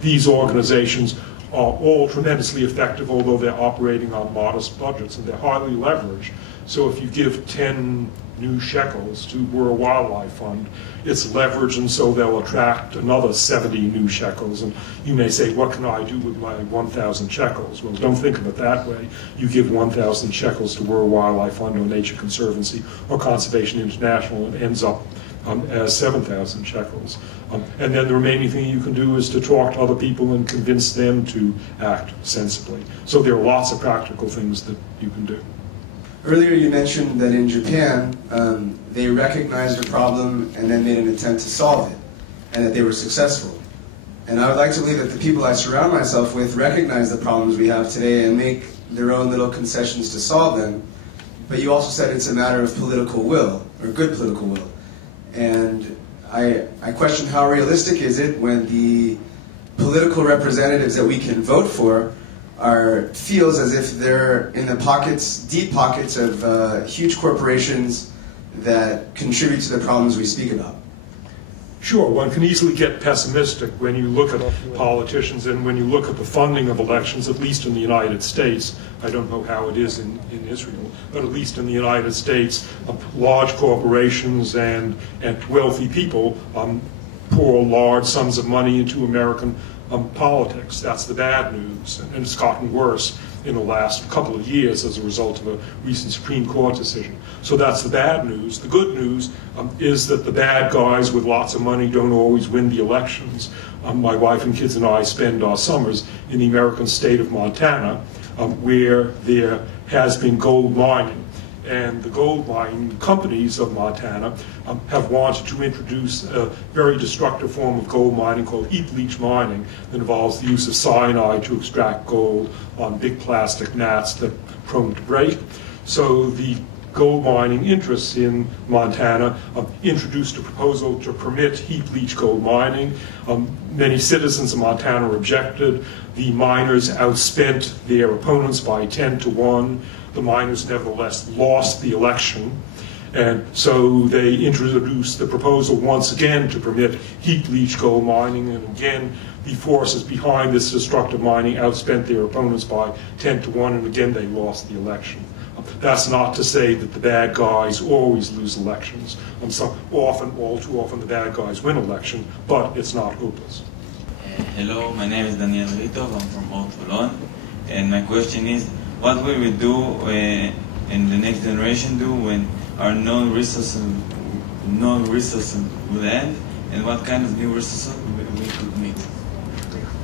These organizations are all tremendously effective, although they're operating on modest budgets, and they're highly leveraged. So if you give 10 new shekels to World Wildlife Fund, it's leveraged, and so they'll attract another 70 new shekels. And you may say, what can I do with my 1,000 shekels? Well, don't think of it that way. You give 1,000 shekels to World Wildlife Fund or Nature Conservancy or Conservation International, and it ends up as 7,000 shekels. And then the remaining thing you can do is to talk to other people and convince them to act sensibly. So there are lots of practical things that you can do. Earlier you mentioned that in Japan, they recognized a problem and then made an attempt to solve it, and that they were successful. And I would like to believe that the people I surround myself with recognize the problems we have today and make their own little concessions to solve them. But you also said it's a matter of political will, or good political will. And I question how realistic is it when the political representatives that we can vote for feels as if they're in the pockets, deep pockets of huge corporations that contribute to the problems we speak about. Sure, one can easily get pessimistic when you look at politicians and when you look at the funding of elections, at least in the United States. I don't know how it is in Israel, but at least in the United States, large corporations and wealthy people pour large sums of money into American politics. That's the bad news, and it's gotten worse in the last couple of years as a result of a recent Supreme Court decision. So that's the bad news. The good news is that the bad guys with lots of money don't always win the elections. My wife and kids and I spend our summers in the American state of Montana, where there has been gold mining. and the gold mining companies of Montana have wanted to introduce a very destructive form of gold mining called heap leach mining that involves the use of cyanide to extract gold on big plastic nats that are prone to break. So the gold mining interests in Montana introduced a proposal to permit heap leach gold mining. Many citizens of Montana objected. The miners outspent their opponents by 10 to 1. The miners nevertheless lost the election. And so they introduced the proposal once again to permit heap leach gold mining. And again, the forces behind this destructive mining outspent their opponents by 10 to 1. And again, they lost the election. That's not to say that the bad guys always lose elections. So often, all too often, the bad guys win election, but it's not hopeless. Hello, my name is Daniel Ritov. I'm from Baorט, and my question is, what will we do and the next generation do when our known resources will end, and what kind of new resources we could meet?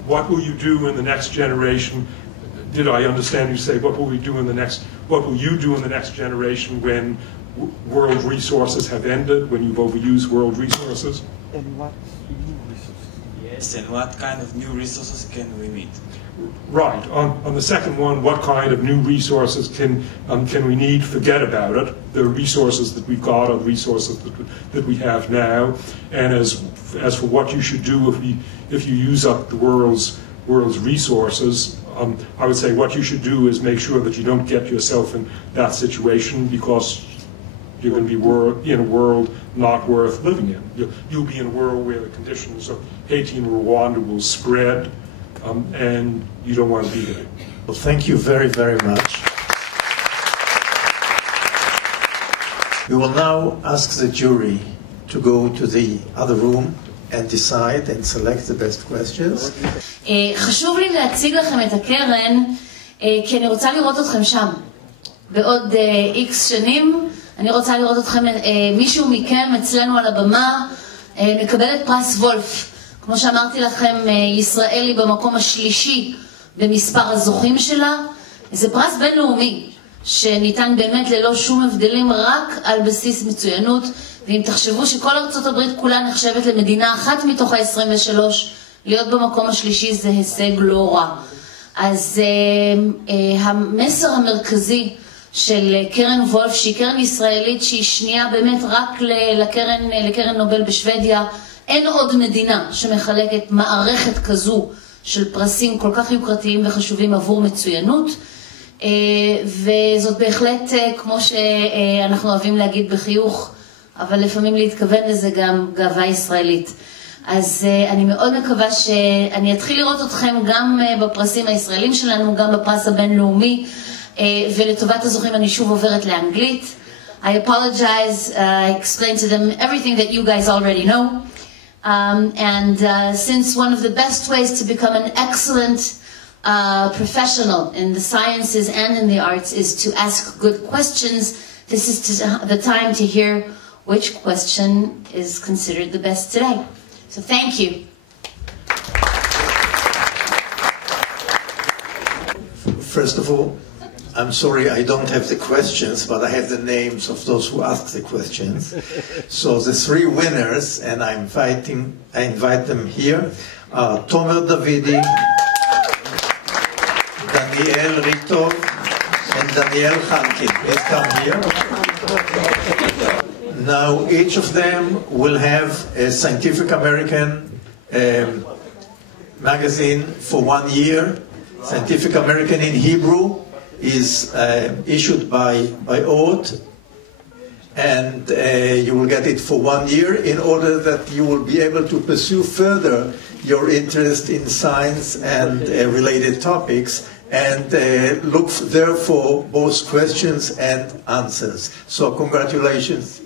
What will you do in the next generation? Did I understand you say, what will you do in the next generation when world resources have ended, when you've overused world resources? And what new resources? Yes, and what kind of new resources can we meet? Right. On the second one, what kind of new resources can we need? Forget about it. The resources that we've got are the resources that we have now. And as for what you should do if you use up the world's resources, I would say what you should do is make sure that you don't get yourself in that situation, because you're going to be in a world not worth living in. You'll be in a world where the conditions of Haiti and Rwanda will spread, and you don't want to be there. Well, thank you very, very much. We will now ask the jury to go to the other room and decide and select the best questions. חשוב לי להציג לכם את הקרן, כי אני רוצה לראות אתכם שם. בעוד איקס שנים, אני רוצה לראות אתכם, מישהו מכם אצלנו על הבמה, מקבל את פרס וולף. כמו שאמרתי לכם, ישראל היא במקום השלישי במספר הזוכים שלה. זה פרס בינלאומי, שניתן באמת ללא שום הבדלים, רק על בסיס מצוינות. ואם תחשבו שכל ארצות הברית כולה נחשבת למדינה אחת מתוך ה-23, להיות במקום השלישי זה הישג לא רע. אז המסר המרכזי של קרן וולף, שהיא קרן ישראלית שהיא שנייה באמת רק לקרן נובל בשוודיה, אין עוד מדינה שמחלקת מערכת כזו של פרסים כל כך יוקרתיים וחשובים עבור מצוינות, וזאת בהחלט, כמו שאנחנו אוהבים להגיד בחיוך, אבל לפעמים להתכוון לזה גם גאווה ישראלית. אז אני מאוד מקווה שאני אתחיל לראות אתכם גם בפרסים הישראלים שלנו, גם בפרס הבינלאומי, ולטובת הזוכים אני שוב עוברת לאנגלית. I apologize, I explained to them everything that you guys already know. Since one of the best ways to become an excellent professional in the sciences and in the arts is to ask good questions, this is the time to hear which question is considered the best today. So thank you. First of all, I'm sorry I don't have the questions, but I have the names of those who asked the questions. So the three winners, and I invite them here, are Tomer Davidi, Daniel Ritov, and Daniel Hankin. Please come here. Now, each of them will have a Scientific American magazine for 1 year. Scientific American in Hebrew is issued by Baorט, and you will get it for 1 year in order that you will be able to pursue further your interest in science and related topics, and look there for both questions and answers. So congratulations.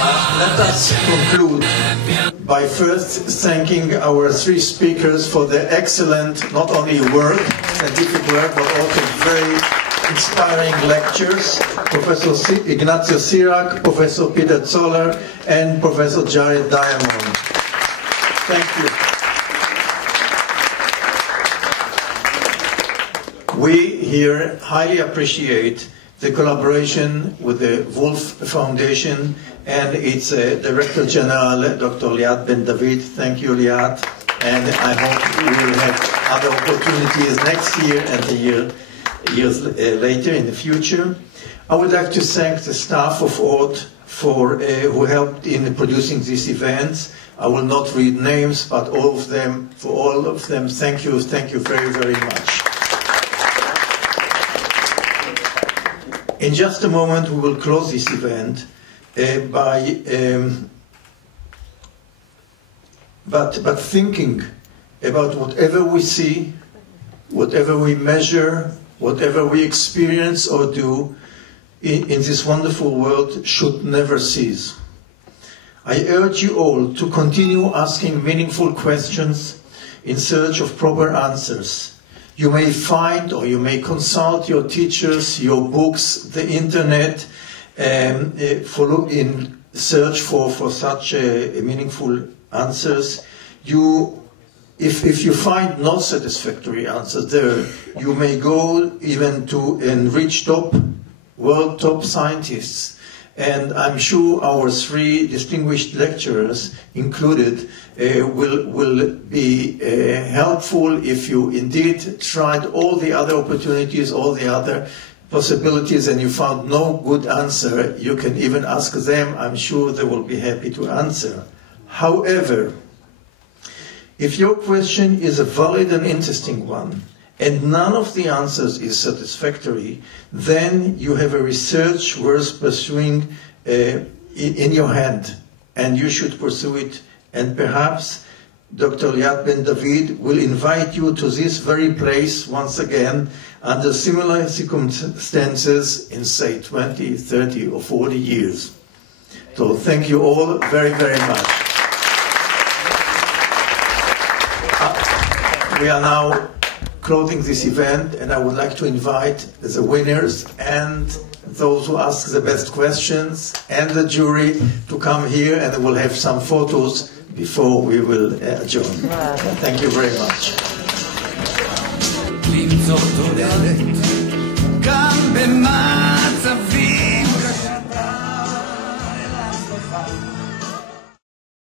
Ah Let us conclude by first thanking our three speakers for their excellent, not only work, scientific work, but also very inspiring lectures. Professor Ignacio Sirac, Professor Peter Zoller, and Professor Jared Diamond. Thank you. We here highly appreciate the collaboration with the Wולf Foundation and its Director General, Dr. Liat Ben David. Thank you, Liat. And I hope we will have other opportunities next year and the years later in the future. I would like to thank the staff of ORT who helped in producing these events. I will not read names, but for all of them, thank you very, very much. In just a moment, we will close this event but thinking about whatever we see, whatever we measure, whatever we experience or do in this wonderful world should never cease. I urge you all to continue asking meaningful questions in search of proper answers. You may find or you may consult your teachers, your books, the internet, in search for such meaningful answers. If you find no satisfactory answers there, you may go even to enrich world top scientists. And I'm sure our three distinguished lecturers included will be helpful if you indeed tried all the other opportunities, all the other possibilities, and you found no good answer. You can even ask them. I'm sure they will be happy to answer. However, if your question is a valid and interesting one, and none of the answers is satisfactory, then you have a research worth pursuing in your hand, and you should pursue it. And perhaps Dr. Liat Ben David will invite you to this very place once again under similar circumstances in, say, 20, 30 or 40 years. So thank you all very, very much. We are now closing this event, and I would like to invite the winners and those who ask the best questions and the jury to come here, and we'll have some photos before we will adjourn. Thank you very much.